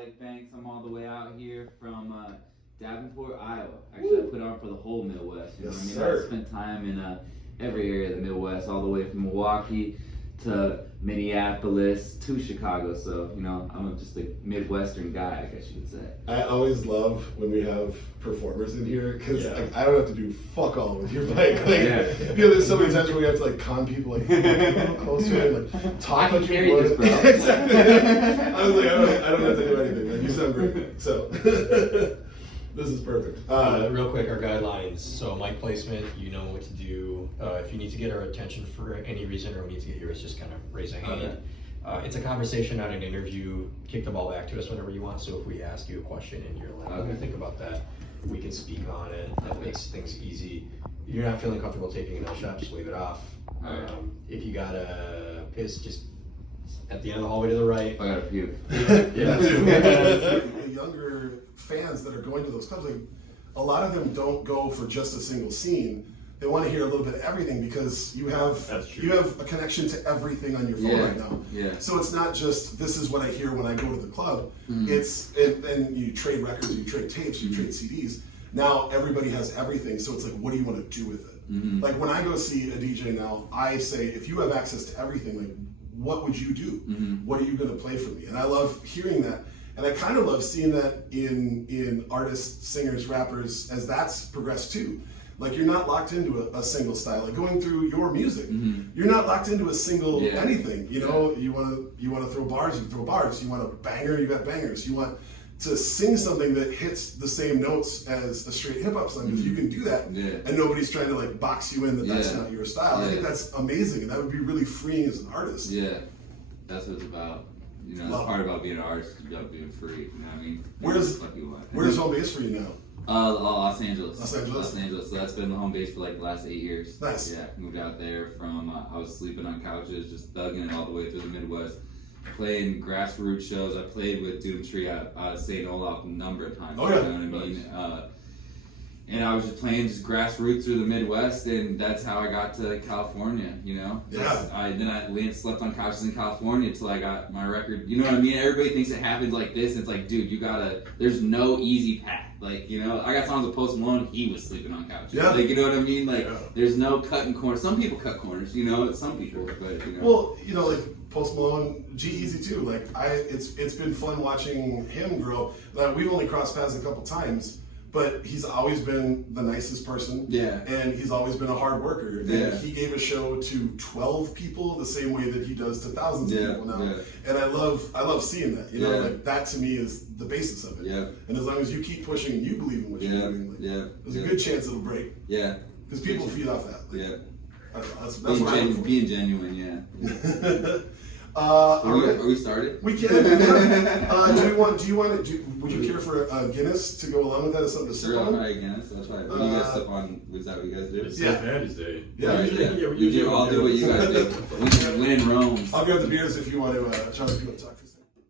Blake Banks. I'm all the way out here from Davenport, Iowa. Actually, I put on for the whole Midwest. You know what I mean? Sir. I spent time in every area of the Midwest, all the way from Milwaukee to Minneapolis to Chicago. So, you know, I'm just a Midwestern guy, I guess you could say. I always love when we have performers in here because Yeah. like, I don't have to do fuck all with your bike. Like, you know, there's so many times where we have to like con people like a little closer and like talk I can like carry you this, would. bro. Exactly. I was like, I don't have to do anything. Like, you sound great. So this is perfect. Real quick, our guidelines. So mic placement, you know what to do. If you need to get our attention for any reason or we need to get yours, just kind of raise a hand. It's a conversation, not an interview. Kick the ball back to us whenever you want. So if we ask you a question and you're like, let me think about that, we can speak on it. That makes things easy. If you're not feeling comfortable taking another shot, just wave it off. If you gotta piss, just at the end of the hallway to the right. I got a few. The younger fans that are going to those clubs, like, a lot of them don't go for just a single scene. They want to hear a little bit of everything because you have a connection to everything on your phone right now. Yeah. So it's not just this is what I hear when I go to the club. It's and you trade records, you trade tapes, you trade CDs. Now everybody has everything. So it's like, what do you want to do with it? Like when I go see a DJ now, I say, if you have access to everything, like what would you do? What are you going to play for me? And I love hearing that. And I kind of love seeing that in artists, singers, rappers, as that's progressed too. Like you're not locked into a single style. Like going through your music, you're not locked into a single anything. You know, you want to throw bars, you throw bars. You want a banger, you got bangers. You want to sing something that hits the same notes as a straight hip hop song because you can do that, and nobody's trying to like box you in that that's not your style. I think that's amazing, and that would be really freeing as an artist. Yeah, that's what it's about. You know, the part about being an artist is about being free. You know what I mean? Where's home base for you now? Los Angeles. Los Angeles. So that's been the home base for like the last 8 years. Nice. Yeah, moved out there from, I was sleeping on couches, just thugging it all the way through the Midwest, playing grassroots shows. I played with Doom Tree out of St. Olaf a number of times. Oh, yeah. You know what I mean? And I was just playing just grassroots through the Midwest, and that's how I got to California, you know? Yeah. Then I slept on couches in California until I got my record. You know what I mean? Everybody thinks it happens like this, and it's like, dude, there's no easy path. Like, you know, I got songs with Post Malone, he was sleeping on couches. Yeah. Like, you know what I mean? Like, there's no cutting corners. Some people cut corners, you know, some people, but, you know. Well, you know, like Post Malone, G-Eazy too. Like, it's been fun watching him grow. Like, we've only crossed paths a couple times, but he's always been the nicest person. Yeah. And he's always been a hard worker. And he gave a show to 12 people the same way that he does to thousands of people now. Yeah. And I love seeing that. You know, like that to me is the basis of it. Yeah. And as long as you keep pushing and you believe in what you're doing, like, there's a good chance it'll break. Yeah. Because people feed off that. Like, I don't know, that's what I'm for. Being genuine, Are we started? We can. Would you care for a Guinness to go along with that as something to sip on? I'll try a Guinness. What do you guys sip on? Is that what you guys do? It's St. Patty's Day. I'll do what you guys do. When in Rome. I'll grab the beers if you want to, Charles, if you want to talk for a second.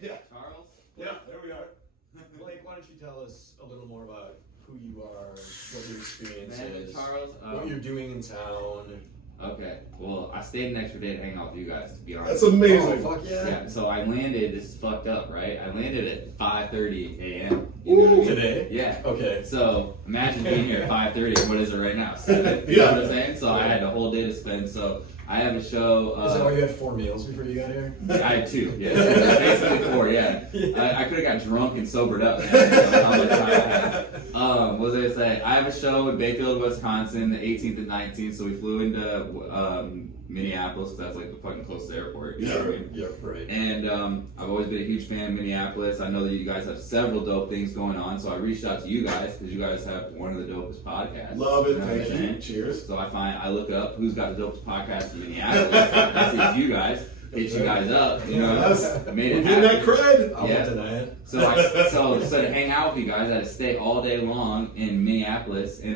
Yeah. Charles? Yeah, there we are. Blake, why don't you tell us a little more about who you are, what your experience is, Charles, what you're doing in town. Okay, well, I stayed an extra day to hang out with you guys, to be honest. That's amazing. Oh, fuck yeah. Yeah, so I landed, this is fucked up, right? I landed at 5:30 a.m. You know what I mean? Today? Yeah. Okay. So imagine being here at 5:30. What is it right now? 7? You know what I'm saying? So I had a whole day to spend. So I have a show. Is that why you had 4 meals before you got here? I had 2. Yeah, so basically 4. Yeah. I could have got drunk and sobered up. Man. How much time I had. What was I gonna say? I have a show in Bayfield, Wisconsin, the 18th and 19th. So we flew into Minneapolis, because that's like the fucking closest airport. You know what I mean? Yeah, right. And I've always been a huge fan of Minneapolis. I know that you guys have several dope things going on, so I reached out to you guys because you guys have one of the dopest podcasts. Love it, you know thank you. Cheers. So I look up who's got the dopest podcast in Minneapolis. I see you guys. Hit you guys up, you know. I made it happen. That cred. I won't deny it. So to hang out with you guys, I had to stay all day long in Minneapolis, and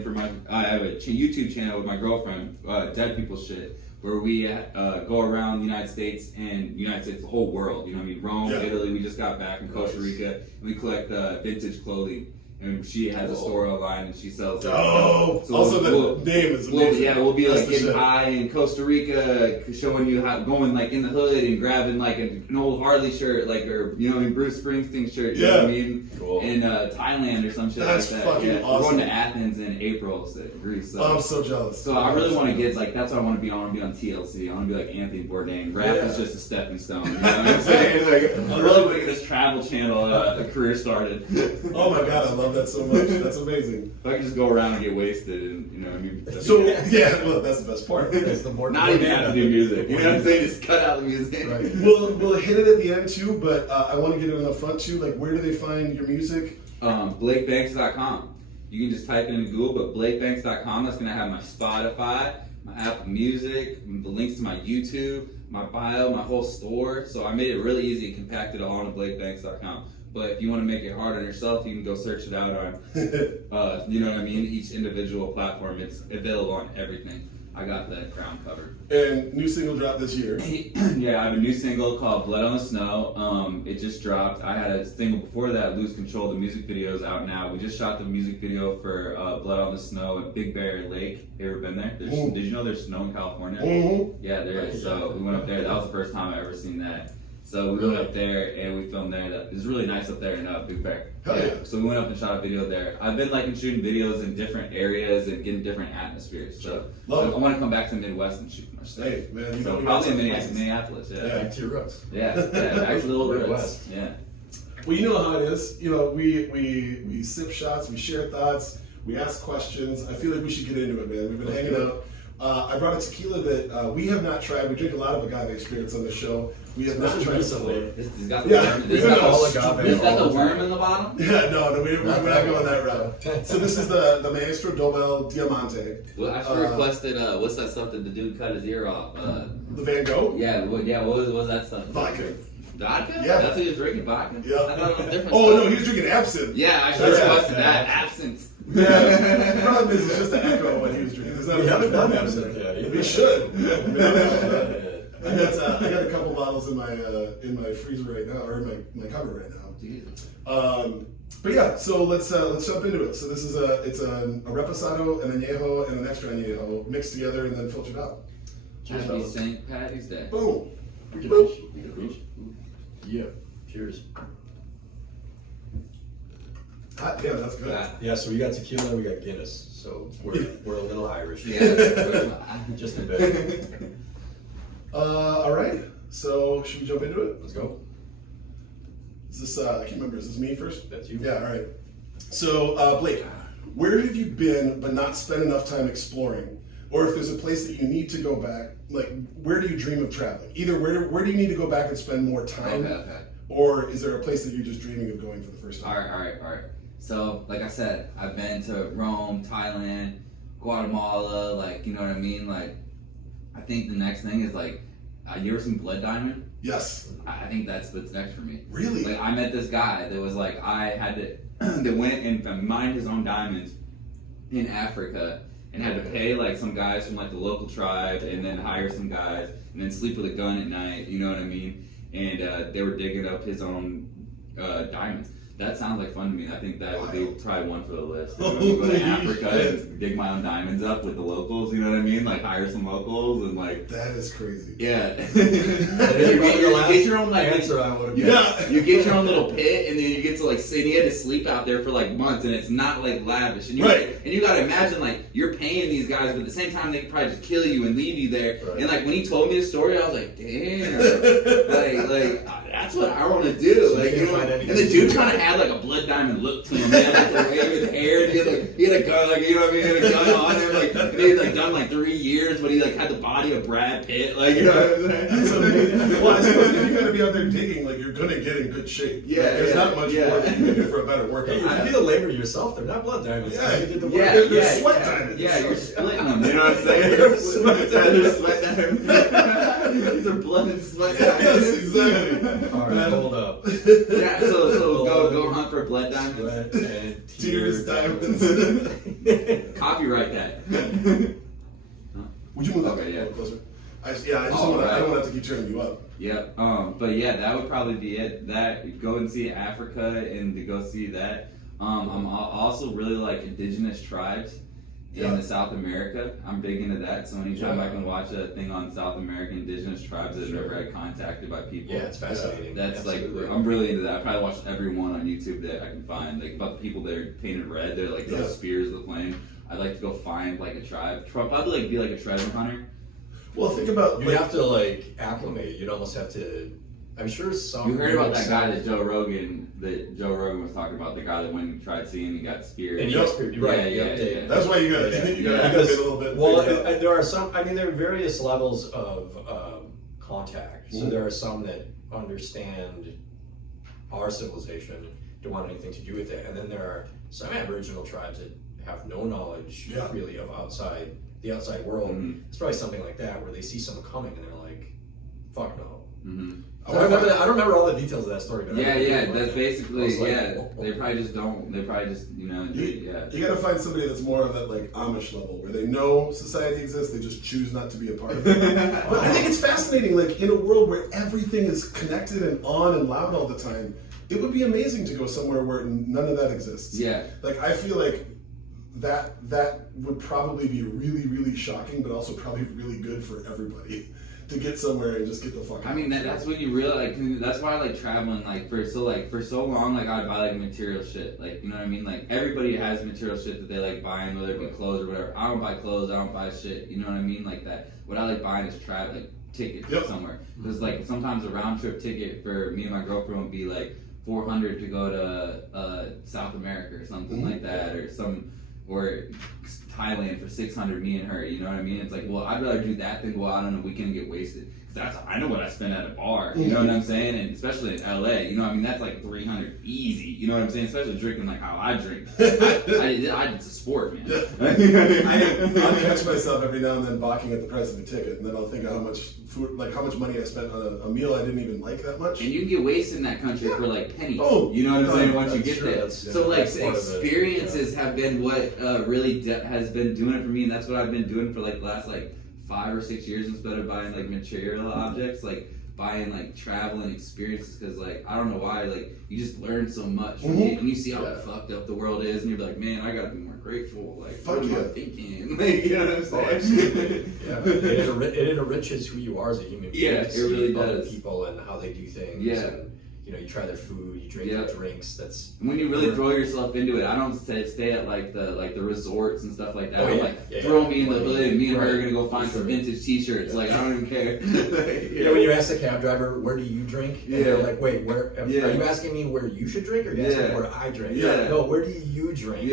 I have a YouTube channel with my girlfriend, Dead People Shit, where we go around the United States, the whole world. You know what I mean? Rome, Italy. We just got back from Costa Rica, and we collect vintage clothing and she has a store online and she sells. Oh, so also the name is amazing. We'll be That's like the getting shit. high in Costa Rica, showing you how going like in the hood and grabbing like an old Harley shirt, like or you know, Bruce Springsteen shirt. You know what I mean? Cool. In Thailand or some shit That's like that. fucking Yeah, awesome. we're going to Athens in April, so Greece. So. Oh, I'm so jealous. So I really want to get like that's what I want to be. I want to be on TLC. I want to be like Anthony Bourdain. Rap is just a stepping stone. You know what I'm saying? Like I really want to get this Travel Channel a career started. Oh my god, I love that so much. That's amazing. If I could just go around and get wasted, and you know what I mean. So yeah, well, that's the best part. That's the more Not even have to do music. You know what I'm saying? Just cut out the music. Right. We'll hit it at the end too, but I want to get it on the front too. Like, where do they find your music? BlakeBanks.com. You can just type it in Google, but BlakeBanks.com. That's gonna have my Spotify, my Apple Music, the links to my YouTube, my bio, my whole store. So I made it really easy and compacted it all on BlakeBanks.com. But if you want to make it hard on yourself, you can go search it out on, you know what I mean? Each individual platform. It's available on everything. I got the crown covered. And new single drop this year. Yeah, I have a new single called Blood on the Snow. It just dropped. I had a single before that, Lose Control. The music video is out now. We just shot the music video for Blood on the Snow at Big Bear Lake. You ever been there? Did you know there's snow in California? Mm-hmm. Yeah, there is. So we went up there. That was the first time I ever seen that. So we went up there and we filmed there. It was really nice up there in Big Bear. Hell yeah. So we went up and shot a video there. I've been like shooting videos in different areas and getting different atmospheres. So Love it. I want to come back to the Midwest and shoot more stuff. Hey man, you So know probably in places. Minneapolis. Yeah. Yeah. Back to your roots. Yeah, back to the little Midwest. Midwest. Yeah. Well, you know how it is. You know, we sip shots, we share thoughts, we ask questions. I feel like we should get into it, man. We've been hanging out. I brought a tequila that we have not tried. We drink a lot of agave spirits on the show. We have not tried recently. before. This got the Yeah, worm. we This got got, all agave. this got the worm in the bottom. Yeah, no, we're not going that route. So this is the Maestro Dobel Diamante. Well, I actually requested. What's that stuff that the dude cut his ear off? The Van Gogh? Yeah. What was that stuff? Vodka. Vodka? Yeah. That's what he was drinking, vodka? Yeah. I thought it was different. Oh, stuff. no, he was drinking absinthe. Yeah, I should have Yeah. requested that. Absinthe. Yeah. The problem is it's just an echo of what he was drinking. There's not We a- haven't done absinthe yet either. We should. I got a couple bottles in my freezer right now, or in my cupboard right now. Jesus. But yeah, so let's jump into it. So this is it's a reposado, an añejo, and an extra añejo mixed together and then filtered out. Cheers, Happy fellas. St. Patty's Day. Boom. We can Boop. reach. We can reach. Yeah. Cheers. Hot damn, that's good. Yeah. Yeah, so we got tequila, we got Guinness. So we're a little Irish. Yeah. Just a bit. All right. So should we jump into it? Let's go. Is this I can't remember. Is this me first? That's you. Yeah. All right. So Blake, where have you been but not spent enough time exploring? Or if there's a place that you need to go back, like where do you dream of traveling? Either where do you need to go back and spend more time? Okay. Or is there a place that you're just dreaming of going for the first time? All right. So, like I said, I've been to Rome, Thailand, Guatemala, like, you know what I mean? Like, I think the next thing is, like, you ever seen Blood Diamond? Yes. I think that's what's next for me. Really? Like, I met this guy that was like, I had to, that went and mined his own diamonds in Africa and had to pay, like, some guys from, like, the local tribe and then hire some guys and then sleep with a gun at night, you know what I mean? And they were digging up his own diamonds. That sounds like fun to me. I think that would be probably one for the list. You know, go to Africa and dig my own diamonds up with the locals, you know what I mean? Like hire some locals and like That is crazy. yeah. You get your own like answer I would have Yeah. you get your own little pit and then you get to like sit and you had to sleep out there for like months and it's not like lavish and you Right. and you gotta imagine like you're paying these guys but at the same time they could probably just kill you and leave you there. Right. And like when he told me the story I was like, damn, like that's what I want to do. So Like you you can't know, find and anything the to dude do. kind of had like a blood diamond look to him. He had like the waving hair. And he had a gun, like you know what I mean. He had a gun on him. Like and he had like done like 3 years, but he like had the body of Brad Pitt. Like you know what I'm saying. That's amazing. Well, I suppose if you're gonna be out there digging, like you're gonna get in good shape. Yeah, Like, there's yeah, not much yeah. work you can do for a better workout. Hey, you feel labor yourself. They're not blood diamonds. Yeah. You did the work. Yeah, They're sweat diamonds. Yeah, you're splitting them. You know what I'm saying? You're sweat diamonds. These are blood and sweat diamonds. Yes, exactly. All right, hold up. Yeah, so go hunt for blood diamonds. Sweat and Tears, diamonds. Copyright that. Would you move that Okay, a yeah. little closer? I just don't All want to. I right. don't want to have to keep turning you up. Yep. But yeah, that would probably be it. That go and see Africa and to go see that. Also really like indigenous tribes in the South America. I'm big into that. So anytime I can watch a thing on South American indigenous tribes that have never had contacted by people. Yeah, it's fascinating. That's Absolutely. like, I'm really into that. I probably watch every one on YouTube that I can find. Like about the people that are painted red, they're like those spears of the plane. I'd like to go find like a tribe. Probably like be like a treasure hunter. Well, think about You have to like acclimate. You'd almost have to. I'm sure some. You heard about that guy that Joe Rogan was talking about, the guy that went and tried seeing and he got speared. And he got speared, right? Yeah. That's why you got to because a little bit. well, there are some. I mean, there are various levels of contact. So there are some that understand our civilization, don't want anything to do with it, and then there are some Aboriginal tribes that have no knowledge really of the outside world. Mm-hmm. It's probably something like that where they see someone coming and they're like, "Fuck no." Mm-hmm. I don't remember all the details of that story. But That's basically like, They probably just don't. They probably just You got to find somebody that's more of that like Amish level, where they know society exists, they just choose not to be a part of it. But I think it's fascinating, like in a world where everything is connected and on and loud all the time, it would be amazing to go somewhere where none of that exists. Yeah. Like I feel like that would probably be really, really shocking, but also probably really good for everybody. To get somewhere and just get the fuck out. I mean, that's when you really like. That's why I like traveling. Like for so long, like I'd buy like material shit. Like you know what I mean. Like everybody has material shit that they like buying, whether it be clothes or whatever. I don't buy clothes. I don't buy shit. You know what I mean? Like that. What I like buying is like tickets somewhere. Because like sometimes a round trip ticket for me and my girlfriend would be like $400 to go to South America or something like that, or Thailand for $600, me and her, you know what I mean? It's like, well, I'd rather do that than go out on a weekend and get wasted. Because I know what I spend at a bar, you know what I'm saying? And especially in LA, you know what I mean? That's like $300 easy, you know what I'm saying? Especially drinking like how I drink. It's a sport, man. I'll catch myself every now and then balking at the price of a ticket, and then I'll think of how much food, like how much money I spent on a meal I didn't even like that much. And you can get wasted in that country for like pennies. Oh, you know what I'm saying? Once you get true. there. So like experiences have been what really has been doing it for me, and that's what I've been doing for like the last like 5 or 6 years instead of buying like material objects, like buying like traveling experiences, because like I don't know why, like you just learn so much from it, and you see how fucked up the world is, and you're like, man, I gotta be more grateful. Like, what am I thinking? Like, you know what I'm saying? It enriches who you are as a human being. Yeah, it really other does. people and how they do things. Yeah. And, you know, you try their food, you drink their drinks. That's when you really throw yourself into it. I don't stay at like the resorts and stuff like that. Oh, I'm yeah. like throw me in the hood. Me and her are gonna go find some vintage T-shirts. Like I don't even care. When you ask the cab driver, where do you drink? And they're like, wait, where? Are you asking me where you should drink, or are you asking where I drink? No, where do you drink?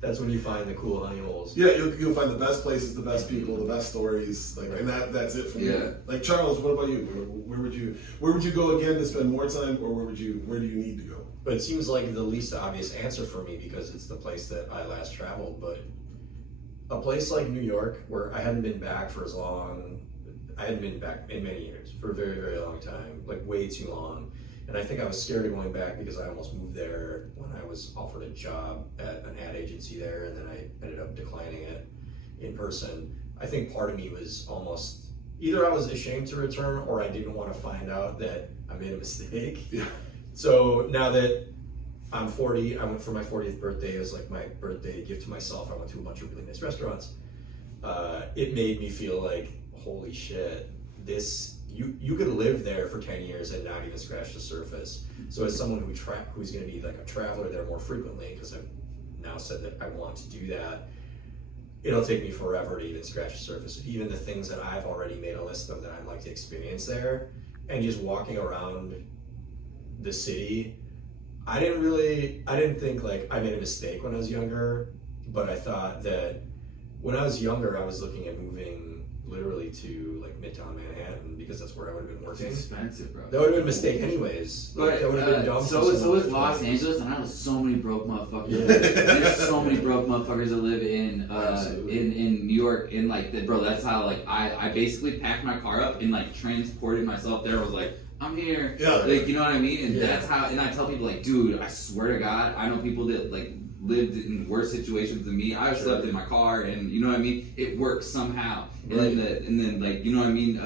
That's when you find the cool honey holes. Yeah, you'll find the best places, the best people, the best stories, like, and that's it for me. Like Charles, what about you? Where would you go again to spend more time, or where do you need to go? But it seems like the least obvious answer for me, because it's the place that I last traveled. But a place like New York, where I hadn't been back for as long, I hadn't been back in many years, for a very, very long time, like way too long. And I think I was scared of going back because I almost moved there when I was offered a job at an ad agency there, and then I ended up declining it in person. I think part of me was almost, either I was ashamed to return, or I didn't want to find out that I made a mistake. Yeah. So now that I'm 40, I went for my 40th birthday. It was like my birthday gift to myself. I went to a bunch of really nice restaurants. It made me feel like, holy shit, you could live there for 10 years and not even scratch the surface. So as someone who's going to be like a traveler there more frequently, because I've now said that I want to do that, it'll take me forever to even scratch the surface. Even the things that I've already made a list of that I'd like to experience there, and just walking around the city, I didn't think like I made a mistake when I was younger, but I thought that when I was younger, I was looking at moving literally to like Midtown Manhattan, because that's where I would have been working. It's expensive, bro. That would have been a mistake anyways. But that would have been dumb. So is Los Angeles, and I know so many broke motherfuckers. There's so many broke motherfuckers that live in New York. In like that's how like I basically packed my car up and like transported myself there. I was like, I'm here. Yeah. Like, you know what I mean? And that's how. And I tell people like, dude, I swear to God, I know people that like lived in worse situations than me. I've slept in my car, and you know what I mean. It works somehow, and then like you know what I mean.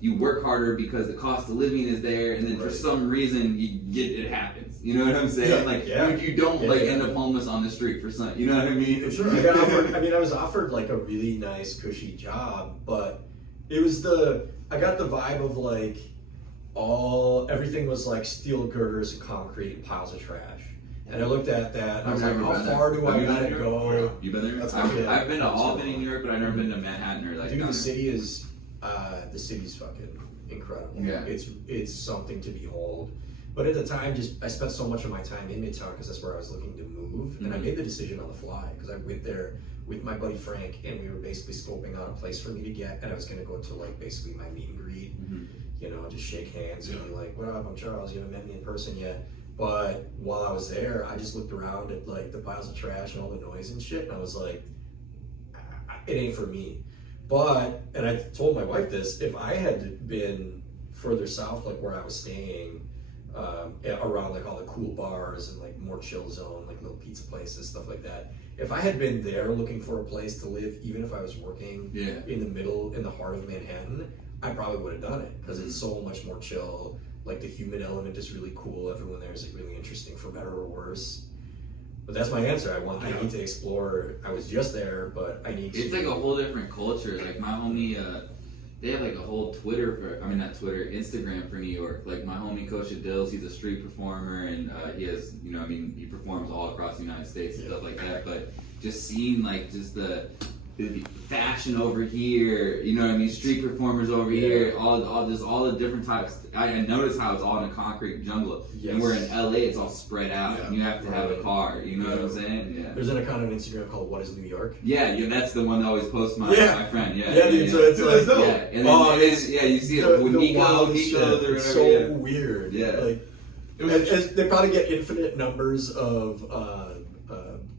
You work harder because the cost of living is there, and then for some reason it happens. You know what I'm saying? Like you don't end up homeless on the street for some. You know what I mean? For sure. I was offered like a really nice cushy job, but it was I got the vibe of like everything was like steel girders and concrete and piles of trash. And I looked at that and I was like, how far do I gotta go? You been there? I've been to Albany, New York, but I've never been to Manhattan or like. Dude, the city's fucking incredible. Yeah. It's something to behold. But at the time, I spent so much of my time in Midtown because that's where I was looking to move, and I made the decision on the fly because I went there with my buddy Frank, and we were basically scoping out a place for me to get, and I was gonna go to like basically my meet and greet, you know, just shake hands and be like, "What up? I'm Charles. You haven't met me in person yet." But while I was there, I just looked around at like the piles of trash and all the noise and shit, and I was like, "It ain't for me." And I told my wife this: if I had been further south, like where I was staying. Around like all the cool bars and like more chill zone, like little pizza places, stuff like that. If I had been there looking for a place to live, even if I was working in the heart of Manhattan, I probably would have done it because it's so much more chill. Like the human element is really cool. Everyone there is like really interesting for better or worse. But that's my answer. I need to explore. I was just there, but I need to. It's like a whole different culture. Like my homie, they have like a whole Instagram for New York. Like my homie Coach Dills, he's a street performer, and he has, he performs all across the United States and stuff like that. But just seeing like just the fashion over here, street performers over here, all the different types. I noticed how it's all in a concrete jungle. Yes. And we're in LA, it's all spread out, and you have to have a car. You know what I'm saying? Yeah. There's an account on Instagram called What Is New York? Yeah, that's the one that always posts my friend. Dude. So it's like, and then, you see it when It's so weird. Yeah, like they probably get infinite numbers of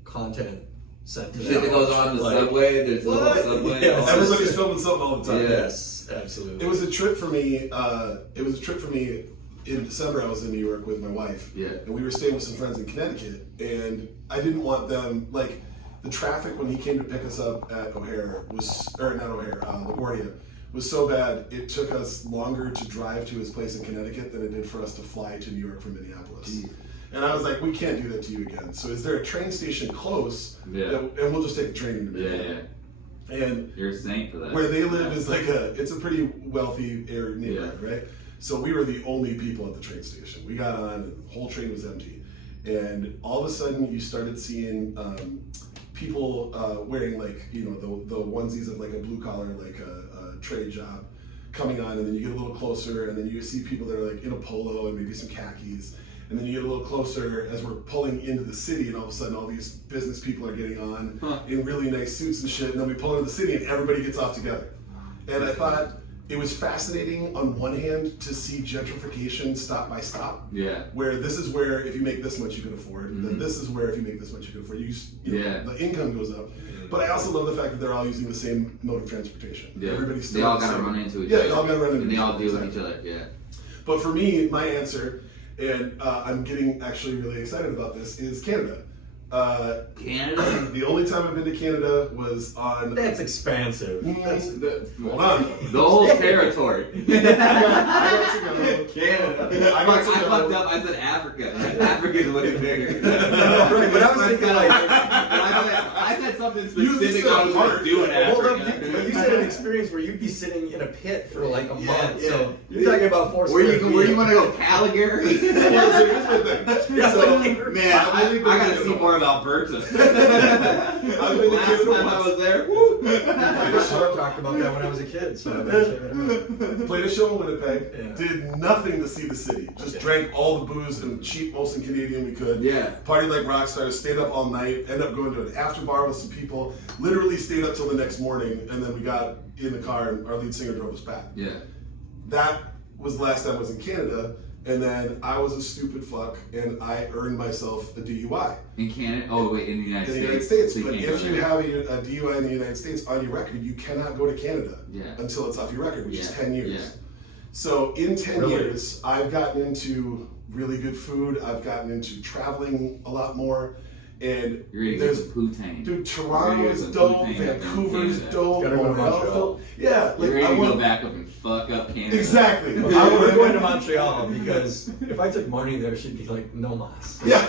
content. Shit that goes on in the subway. There's a little subway. Yeah, everybody's filming something all the time. Yeah. Yes, absolutely. It was a trip for me. In December. I was in New York with my wife. Yeah. And we were staying with some friends in Connecticut, and I didn't want them like the traffic when he came to pick us up at LaGuardia was so bad. It took us longer to drive to his place in Connecticut than it did for us to fly to New York from Minneapolis. Jeez. And I was like, we can't do that to you again. So is there a train station close? And we'll just take the train into Manhattan. And you're a saint for that. Where they live is it's a pretty wealthy neighborhood, right? So we were the only people at the train station. We got on, and the whole train was empty. And all of a sudden, you started seeing people wearing the onesies of like a blue collar, like a trade job coming on, and then you get a little closer, and then you see people that are like in a polo and maybe some khakis. And then you get a little closer as we're pulling into the city, and all of a sudden all these business people are getting on in really nice suits and shit, and then we pull into the city and everybody gets off together. And I thought it was fascinating on one hand to see gentrification stop by stop. Yeah. Where this is where if you make this much you can afford, then this is where if you make this much you can afford. The income goes up. But I also love the fact that they're all using the same mode of transportation. Yeah. Everybody's they all gotta run into each other. Yeah, they all gotta run into each other. And they all deal with each other, yeah. But for me, my answer, and I'm getting actually really excited about this, is Canada. Canada? The only time I've been to Canada was on... That's expansive. Hold on. The whole territory. I got to go. Canada. I fucked up. I said Africa. Africa's way bigger. Right, but I was thinking I said something specific. I was like doing Africa. But you said an experience where you'd be sitting in a pit for like a month. So you're talking about 4 Where square feet. Where you want to go? Calgary? Man, I gotta see more of Alberta. Last time I was there, I talked about that when I was a kid. So played a show in Winnipeg. Did nothing to see the city. Just drank all the booze and cheap, mostly Canadian we could. Yeah. Partied like rock stars. Stayed up all night. Ended up going to an after bar with some people. Literally stayed up till the next morning, and then we got in the car and our lead singer drove us back. Yeah. That was the last time I was in Canada. And then I was a stupid fuck, and I earned myself a DUI. In Canada? Oh, wait, in the United States. In the United States. So but if you have a DUI in the United States on your record, you cannot go to Canada until it's off your record, which is 10 years. Yeah. So in 10 years, I've gotten into really good food. I've gotten into traveling a lot more. And You're gonna get there's some poutine. dude, Toronto is some dope, poutine Vancouver's up in dope, Gotta go to Montreal's Montreal. dope. Yeah, like You're I ready to want go back up and fuck up Canada. exactly. I would going to Montreal because if I took money there, she'd be like, no mas. Yeah.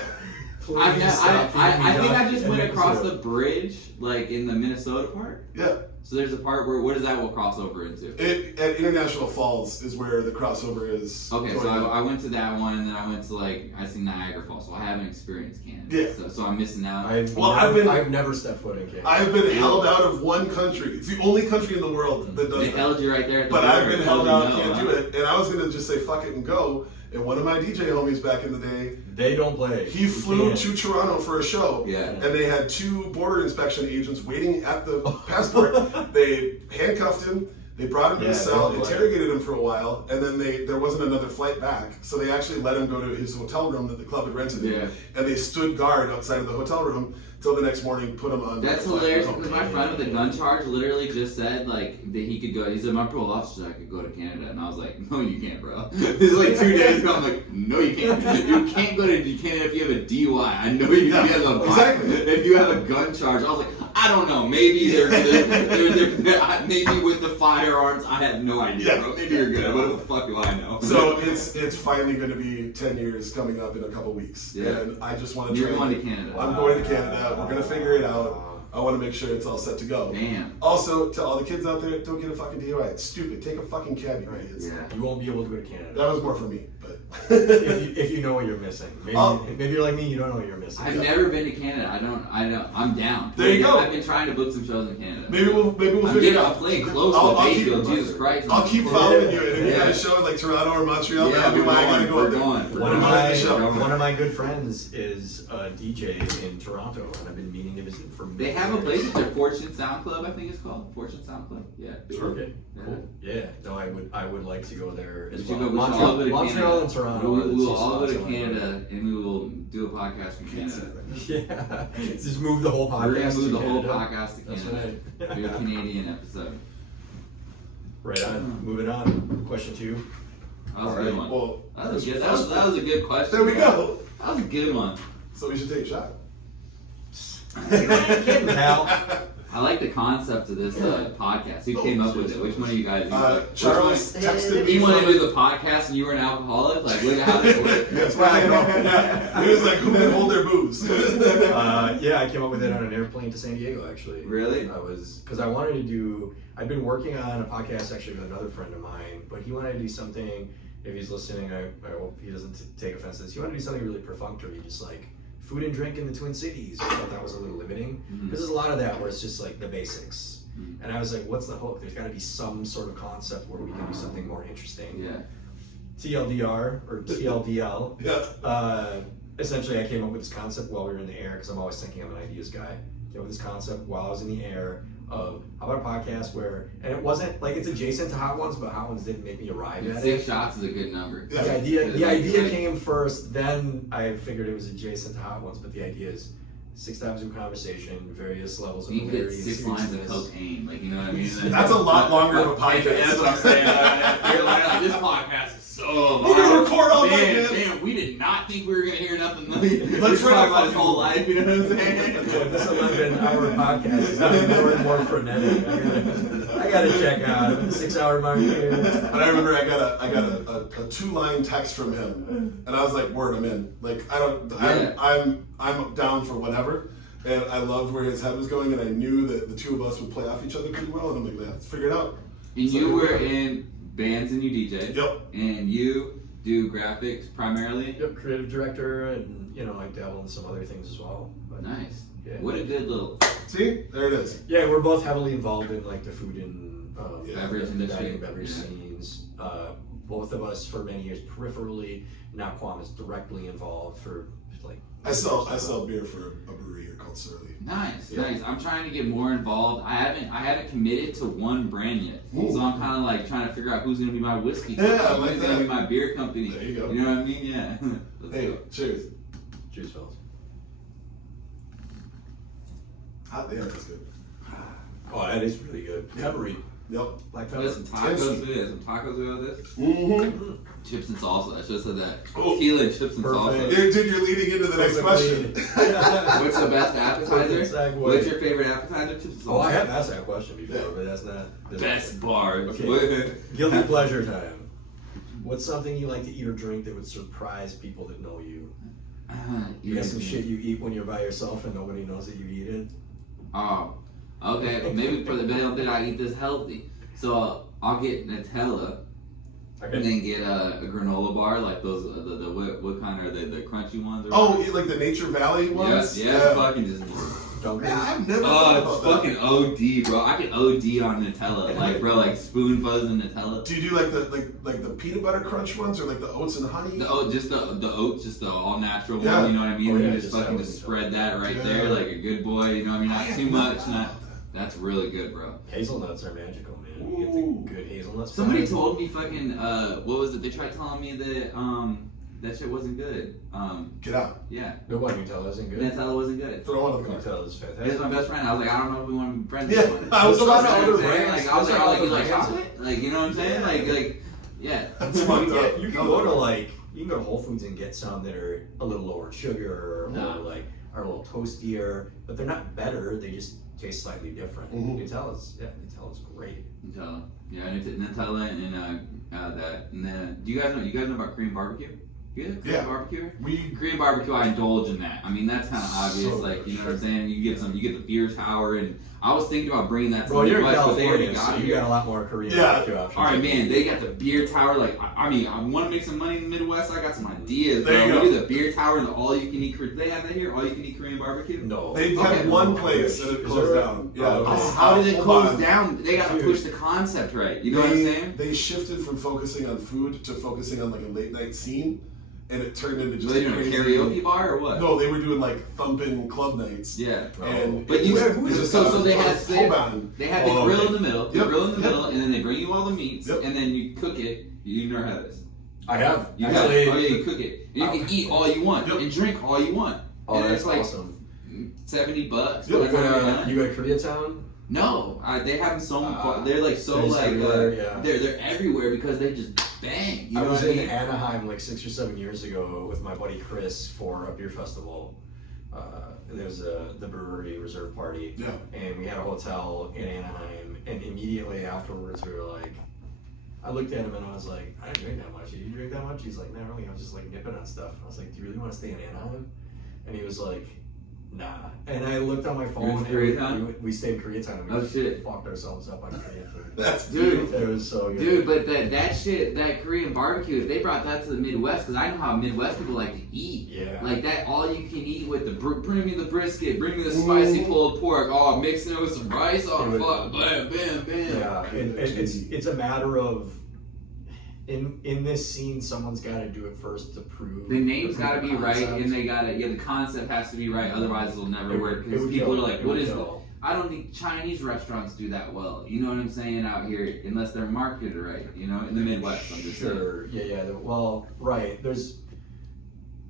Please I stop feeding me think I duck just and went maple across syrup. the bridge, like in the Minnesota part. Yeah. So there's a part where, what is that will cross over into? At International Falls is where the crossover is. Okay, so going I went to that one, and then I went to I see Niagara Falls, so I haven't experienced Canada. Yeah. So I'm missing out. I've never stepped foot in Canada. I've been held out of one country. It's the only country in the world that does They that. held you right there at the But border I've been and held told out, you no, can't huh? do it. And I was gonna just say fuck it and go. And one of my DJ homies back in the day, They don't play. he You flew can't. to Toronto for a show. Yeah. And they had 2 border inspection agents waiting at the passport. They handcuffed him. They brought him to Yeah, the cell, they don't play. interrogated him for a while, and then there wasn't another flight back. So they actually let him go to his hotel room that the club had rented him. Yeah. And they stood guard outside of the hotel room till the next morning, put him on. That's the flight. hilarious because my friend with the gun charge literally just said that he could go. He said my parole officer said I could go to Canada, and I was like, no, you can't, bro. This is like 2 days ago. I'm like, no, you can't. You can't go to Canada if you have a DUI. I know you Yeah, have a exactly. If you have a gun charge, I was like, I don't know. Maybe they're maybe with the firearms. I have no idea, Yeah. bro. Maybe you're good. What the fuck do I know? So it's finally going to be 10 years coming up in a couple weeks, Yeah. and I just want to. You're going to Canada. I'm going to Canada. We're going to figure it out. I want to make sure it's all set to go. Damn. Also, to all the kids out there, don't get a fucking DUI. It's stupid. Take a fucking cab, you idiots. Yeah. You won't be able to go to Canada. That was more for me, but. if you know what you're missing. Maybe, Oh. maybe you're like me, you don't know what you're missing. I've never been to Canada. I'm down. There you go. I've been trying to book some shows in Canada. Maybe we'll I'm figure it getting, out. I'm playing close I'll to keep- Bayfield. Jesus Christ. I'll keep following you, and if you Yeah. got a show in like Toronto or Montreal, Yeah, that'll be we're why I gotta going, go we're up there. going. One of We're my the show. one of my good friends is a DJ in Toronto, and I've been meaning to visit for. They have a place at their Fortune Sound Club, I think it's called. Fortune Sound Club. Yeah. Okay, Yeah. cool. Yeah, no, I would like to go there as We should well. go, we should all go to Montreal Canada. and Toronto. We are the will two all go spots to I wanna Canada and we will do a podcast from Canada. Yeah, just move the whole podcast. We're gonna move to the whole Canada. podcast to That's Canada. right. Do a Canadian episode. Right on. Moving on. Question 2. That was a All good right. one. Well, That was a good question. There we go. That was a good one. So we should take a shot. Kidding, pal. I like the concept of this podcast. Who came up with it? Which one of you guys? Charles texted me. You wanted to do the podcast and you were an alcoholic? Like, look at how this works. That's why I know. He was like, who can hold their booze? Yeah, I came up with it on an airplane to San Diego, actually. Really? Because I wanted to do, I'd been working on a podcast actually with another friend of mine, but he wanted to do something, if he's listening, I hope he doesn't take offense to this, he wanted to do something really perfunctory, just like food and drink in the Twin Cities. I thought that was a little limiting, because there's a lot of that where it's just like the basics. And I was like, what's the hook? There's got to be some sort of concept where we can do something more interesting. Yeah. TLDR, or TLDL. Yeah. Essentially, I came up with this concept while we were in the air, because I'm always thinking I'm an ideas guy. Came up with this concept while I was in the air of how about a podcast where, and it wasn't like it's adjacent to Hot Ones, but Hot Ones didn't make me arrive at 6 it. shots is a good number. Yeah. The idea came first, then I figured it was adjacent to Hot Ones, but the idea is 6 times of conversation, various levels of You can get hilarity and 6 lines of seriousness. cocaine, like, you know what I mean? That's a lot longer of a Like, podcast. That's what I'm saying. Like, this podcast is so long. We're gonna record all night, man. man. Damn, we did not think we were gonna hear nothing. Let's try talk to about his fucking- whole life. You know what I'm saying? This 11-hour podcast is getting more and more frenetic. I gotta check out. I'm at the 6-hour mark here. But I remember I got a 2-line text from him, and I was like, "Word, I'm in." Like I'm down for whatever, and I loved where his head was going, and I knew that the two of us would play off each other pretty well, and I'm like, "Let's figure it out." And So you here we were go. in bands and you DJ. Yep. And you do graphics primarily. Yep, creative director, and I dabble in some other things as well. But Nice. Yeah. What a good little See, there it is. yeah, we're both heavily involved in like the food and Beverage the industry. dining and beverage Yeah. scenes. Both of us for many years peripherally. Now Kwame is directly involved for like. I sell beer for a brewery here called Surly. Nice, Yeah. nice. I'm trying to get more involved. I haven't committed to one brand yet, Ooh. so I'm kind of like trying to figure out who's gonna be my whiskey Yeah, company, I like who's gonna that. be my beer company. There you go. You know what I mean? Yeah. Let's Hey, go. cheers. Cheers, fellas. Hot damn, that's good. Oh, that is really good. Peppery. Yep. Black We had some pepper. tacos. We had some tacos with this. Mm-hmm. Chips and salsa. I should have said that. Oh. Tequila and chips and Perfect. salsa. Dude, you're leading into the next question. What's the best appetizer? Segue. What's your favorite appetizer? Chips and salsa. Oh, I have asked that question before, Yeah. but that's not. Best bars. Okay. Guilty pleasure time. What's something you like to eat or drink that would surprise people that know you? You got some shit you eat when you're by yourself and nobody knows that you eat it? Oh, okay. Maybe for the they don't think I eat this healthy, so I'll get Nutella and then get a granola bar, like those the what kind are they? The crunchy ones? Or Oh, like the Nature Valley ones? yeah. Fucking just. Dunkin'? Yeah, I've never thought Oh, it's about fucking OD, bro. I can OD on Nutella, like bro, like spoon fuzz and Nutella. Do you do like the peanut butter crunch ones or like the oats and honey? The oats, just the all natural Yeah. one. You know what I mean? Oh, yeah, you just just fucking that just one. spread that right Yeah. there, like a good boy. You know what I mean? I Not have too never much. thought Not. about that. That's really good, bro. Hazelnuts are magical, man. You Ooh. get the good hazelnuts. Somebody fries. told me fucking what was it? They tried telling me that that shit wasn't good. Get out. Yeah, The one Nutella isn't good. Nutella wasn't good. Throw on the car. Nutella is He's fantastic. my best friend. I was like, I don't know if we want to be friends. Yeah, anymore. I was There's a lot about of to other say, saying, brands. like, I was There's like, a oh, lot you of like brands. chocolate? Like, you know what I'm saying? Like, yeah. That's You fucked can, up. you can go to you can go to Whole Foods and get some that are a little lower in sugar No. or like are a little toastier, but they're not better. They just taste slightly different. Mhm. Nutella's great. Nutella. Yeah, Nutella and that. And then, do you guys know about Korean barbecue? You guys have Korean Yeah. barbecue? We Korean barbecue, I indulge in that. I mean, that's kind of obvious. So Like, you know what I'm sure. saying? You get the beer tower, and I was thinking about bringing that to Well, the you're in Midwest, but they already California, got so it you here. got a lot more Korean Yeah. barbecue options. All right, man. They got the beer tower. Like, I mean, I want to make some money in the Midwest. I got some ideas. There you bro. go. We do the beer tower and the all-you-can-eat. Do they have that here? All-you-can-eat Korean barbecue? No. They Okay. had one place and it Is closed there- down. Oh, Yeah. okay. Oh, how did it Hold close on. down? They got to Dude. push the concept right. You know what I'm saying? They shifted from focusing on food to focusing on like a late night scene, and it turned into just Were they doing a crazy. karaoke bar or what? No, they were doing like thumping club nights. Yeah. And But it you- was- who it is was- so they had hold on. They had the Oh, grill okay. in the middle, Yep. and then they bring you all the meats, Yep. and then you cook it. You never had this. I have. You Actually, have, oh yeah, you cook it. And you can eat all you want Yep. and drink all you want. Oh, and that's it's like awesome. Yep. $70. You by the time you're go done. to, you go to Koreatown? No, they have them so. Ah, they're like so they're just like everywhere, yeah. they're everywhere because they just bang. You I know was what I in mean? Anaheim like 6 or 7 years ago with my buddy Chris for a beer festival. There was the brewery reserve party, Yeah. and we had a hotel in Anaheim. And immediately afterwards, we were like, I looked at him and I was like, I didn't drink that much. Did you drink that much? He's like, not really. I was just like nipping on stuff. I was like, do you really want to stay in Anaheim? And he was like, nah. And I looked on my phone. went to and Koreatown? we stayed in Koreatown. And we Oh, just shit. fucked ourselves up on Korean food. That's Dude. It was so good. Dude, but that shit, that Korean barbecue, if they brought that to the Midwest, because I know how Midwest people like to eat. Yeah. Like that, all you can eat with the, bring me the brisket, bring me the spicy pulled pork, oh, mixing it with some rice, oh, It would- fuck, bam, bam, bam. Yeah, it's a matter of in this scene, someone's got to do it first to prove The name's the got to be right, concept. and they gotta, the concept has to be right, otherwise it'll never It work. would- it Because would people kill. are like, It what would is kill. I don't think Chinese restaurants do that well. You know what I'm saying out here, unless they're marketed right. You know, in the Midwest, I'm just saying. Sure. Yeah. Well, right. There's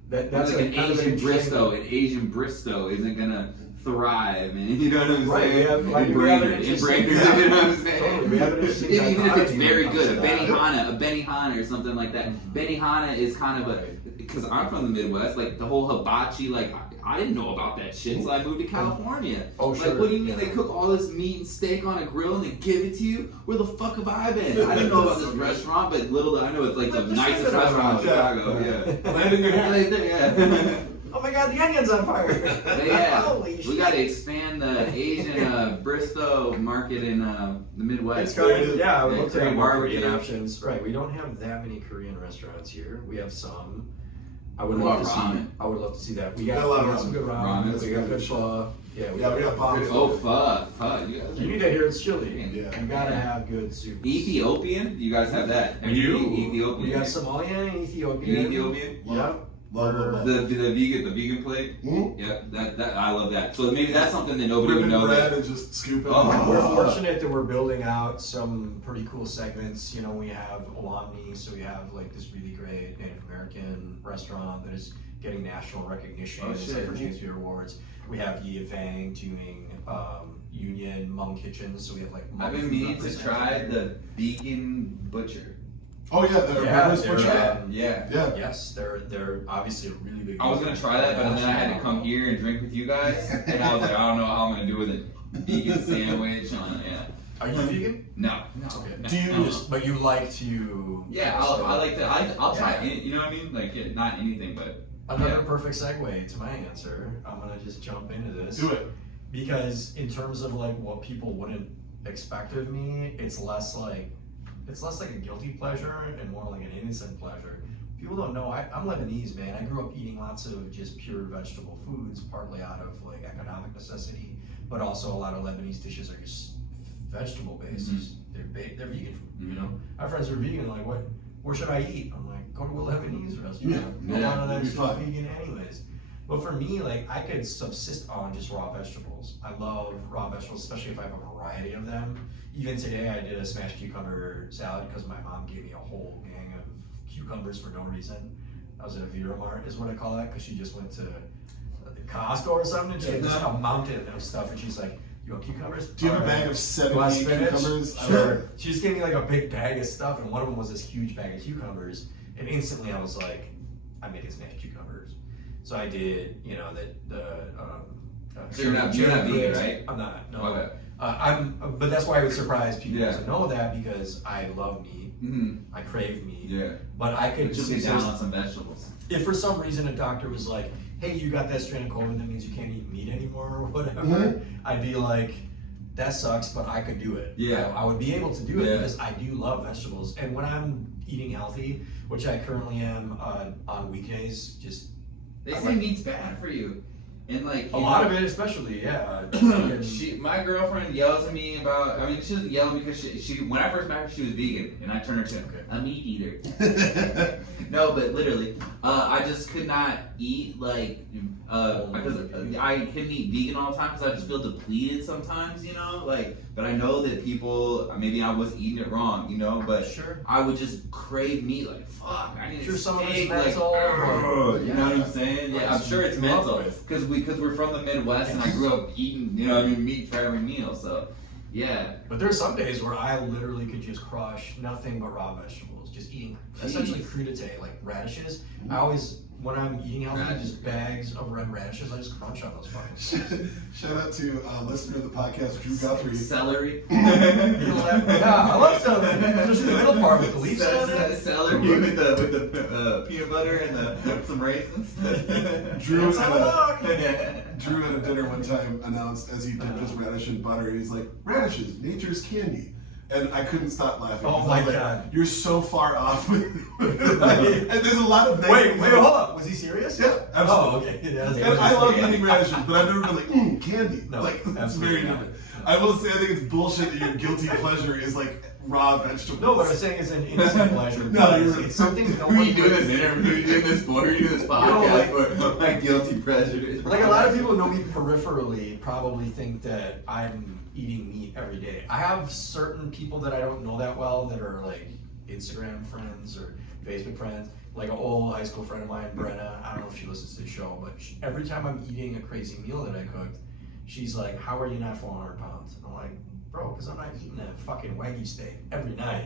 that's That's like a an kind of Asian interesting- Bristow. An Asian Bristow isn't gonna thrive, man. You know what I'm Right, saying? we have- like, in we have an Brainerd, interesting- you know what I'm saying? Totally, we have an interesting Even if it's dichotomy when very it comes good, to a that. Benihana or something like that. Benihana is kind of a, because I'm from the Midwest, like the whole hibachi, like I didn't know about that shit until I moved to California. Oh, Like, sure, what do you mean yeah. they cook all this meat and steak on a grill and they give it to you? Where the fuck have I been? I didn't know about this restaurant, but little did I know it's like the Like the nicest shit restaurant in Yeah. Chicago. Yeah. Land in your hand. Right there, yeah. Oh my God, the onion's on fire! But yeah, Holy we shit. got to expand the Asian Bristow market in the Midwest. It's coming. Yeah, I would Yeah, love to have Korean more barbecue. Korean options. Right, we don't have that many Korean restaurants here. We have some. I would What love to about see. ramen? I would love to see that. We Got got, a lot of some ramen. good ramen. Ramen. We got good pho. Yeah, Yeah, we got bomb. Oh fuck, you guys. You need to hear it's chili. Yeah. You gotta have good soup. Ethiopian? You guys have that? We do. Ethiopian. We got Somalian and Ethiopian. Ethiopian. Yep. Love. The vegan plate. Mhm. Yep, that I love that. So maybe that's something that nobody would Ripping know. bread That and just scoop it. Oh. We're fortunate that we're building out some pretty cool segments. You know, we have Olamni, so we have like this really great Native American restaurant that is getting national recognition Oh, it's shit. like for James Beard Awards. We have Yi Fang doing Union, Hmong kitchens. So we have like. Hmong I've been food meaning to try represented. the vegan butcher. Oh yeah, the reverse they're, butcher. Yeah. Yeah. Yes, they're obviously a really big. I was gonna try that, but then I had to come here and drink with you guys, and I was like, I don't know how I'm gonna do with it. Vegan sandwich, yeah. Are you vegan? No. Okay. No. Do you No. But you like to. Yeah, I like that. I'll try Yeah. it. You know what I mean? Like, yeah, not anything, but Another yeah. perfect segue to my answer. I'm gonna just jump into this. do it. Because in terms of like what people wouldn't expect of me, it's less like a guilty pleasure and more like an innocent pleasure. People don't know I'm Lebanese, man. I grew up eating lots of just pure vegetable foods, partly out of like economic necessity, but also a lot of Lebanese dishes are just vegetable based. They're vegan food. You know, I have friends who are vegan. Like, where should I eat? I'm like, go to a Lebanese restaurant. Yeah, A lot of it'll that be shit's fun. vegan anyways. But for me, like, I could subsist on just raw vegetables. I love raw vegetables, especially if I have a variety of them. Even today, I did a smashed cucumber salad because my mom gave me a whole gang of cucumbers for no reason. I was at a Vera Mart, is what I call that, because she just went to Costco or something, and she had just a mountain of stuff, and she's like, "You want cucumbers? Do you have a Alright. bag of You want 70 spinach? cucumbers? Sure. She just gave me like a big bag of stuff, and one of them was this huge bag of cucumbers, and instantly I was like, I'm making smashed cucumbers. So I did, you know, So you're not vegan, right? I'm not. No. Okay. But that's why I would surprise people Yeah. to know that because I love meat. I crave meat. Yeah. But I could Just get down on some vegetables. if for some reason a doctor was like, "Hey, you got that strain of COVID, that means you can't eat meat anymore," or whatever, I'd be like, "That sucks, but I could do it." Yeah. I would be able to do it Yeah. because I do love vegetables. And when I'm eating healthy, which I currently am on weekdays, just They I say like- meat's bad for you, and like a lot of it, especially, yeah. My girlfriend yells at me about. I mean, she doesn't yell because she when I first met her, she was vegan, and I turned her to a meat eater. No, but literally, I just could not eat like because I couldn't eat vegan all the time because I just feel depleted sometimes, you know. Like, but I know that people maybe I was eating it wrong, you know. But Sure. I would just crave meat, like fuck. I need Sure, a some of it's steak, mental, like, or- you know what I'm saying? Yeah, I'm sure it's Grew up mental with. because we're from the Midwest and I grew up eating, you know, meat for every meal. So, yeah. But there's some days where I literally could just crush nothing but raw vegetables, just eating essentially crudité, like radishes. I always, when I'm eating healthy, just bags of red radishes, I just crunch on those fucking Shout out to listener of the podcast, Drew Guthrie. Celery. Yeah, I love celery, especially the middle part with the leaves on it. Celery with the peanut butter and some raisins. Drew It's had on a a, dog. Drew at a dinner one time announced as he dipped his radish in butter, he's like, radishes, nature's candy. And I couldn't stop laughing. Oh 'cause I my was like, God. You're so far off. And there's a lot of nice Wait, things hold about- up. Was he serious? Yeah, absolutely. Oh, okay. Yeah, And I love eating radishes, but I've never been like, candy. No, like, it's absolutely very not. different. I will say, I think it's bullshit that your guilty pleasure is like raw vegetables. No, what I'm saying is an innocent pleasure. No, because you're- it's something no Who are one you doing would- this interview? Who are you doing this for? Who are you doing this podcast for? My guilty pleasure. Like a lot of people who know me peripherally probably think that I'm eating meat every day. I have certain people that I don't know that well that are like Instagram friends or Facebook friends. Like an old high school friend of mine, Brenna. I don't know if she listens to the show, but every time I'm eating a crazy meal that I cooked, she's like, "How are you not 400 pounds?" And I'm like, "Bro, because I'm not eating a fucking Wagyu steak every night.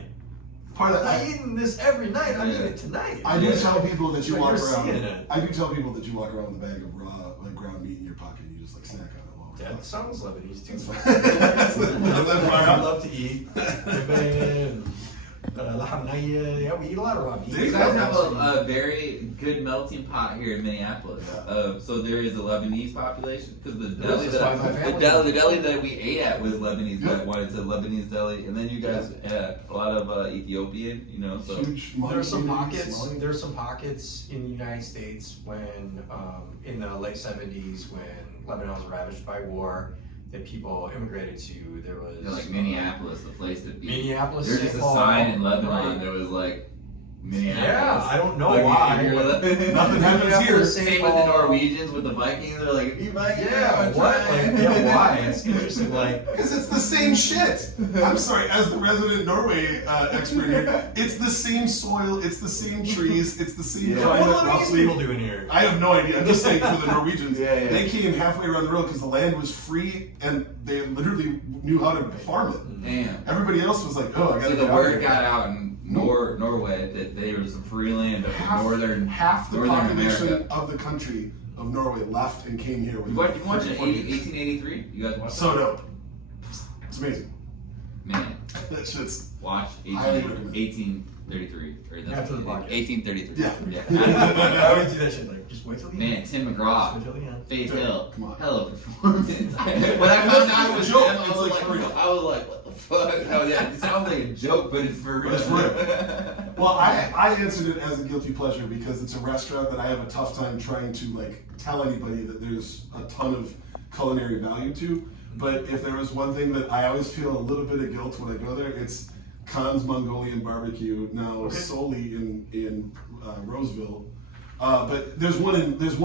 Part of I'm not that. eating this every night. I'm eating it tonight." I do tell people that you But walk you're around. seeing it. I do tell people that you walk around with a bag of raw, like ground meat in your pocket, and you just like snack on it. While we're That sounds Lebanese too. That's fine. I love to eat. Yeah, we eat a lot of raw meat. You guys have a very good melting pot here in Minneapolis. So there is a Lebanese population because the deli that's why my family- the deli that we ate at was Lebanese. Yep. That wanted to Lebanese deli, and then you guys had a lot of Ethiopian. You know, so Huge There's some community, pockets. small- There's some pockets in the United States when, in the late '70s, when Lebanon was ravaged by war, that people immigrated to. There was like Minneapolis, the place to be. Minneapolis. There's just St. a Paul, sign in Lebanon right. that was like Minneapolis. I don't know Like, why. Nothing happens here. Same with the Norwegians, with the Vikings. They're like, if you Vikings, Yeah, what? Why? It's interesting. Like, Because it's the same shit. I'm sorry, as the resident Norway expert here, it's the same soil, it's the same trees, it's the same what climate are these roughly. people doing here? I have no idea. I'm just saying for the Norwegians, Yeah. they came halfway around the world because the land was free and they literally knew how to farm it. Damn. Everybody else was like, oh, I gotta So the get out word here. got out in Norway that there was some free land of Half the northern population America. of the country of Norway left and came here with You watched 40 years. 1883? You guys watched So that? dope. It's amazing. Man, That shit's watch Highly recommend. 1833. Or that's After the podcast. 1833. Yeah. I always do that shit. Like, just wait till the Man, end. Tim Just McGraw, wait till the end. Faith Dude, Hill, come on. hella performance. When I found out it was joke. him, I It's was like for real. like, what the fuck? No, yeah, it sounds like a joke, but it's for real. But it's real. Well, I answered it as a guilty pleasure because it's a restaurant that I have a tough time trying to like tell anybody that there's a ton of culinary value to. But if there was one thing that I always feel a little bit of guilt when I go there, it's Khan's Mongolian Barbecue, now solely in Roseville. But there's one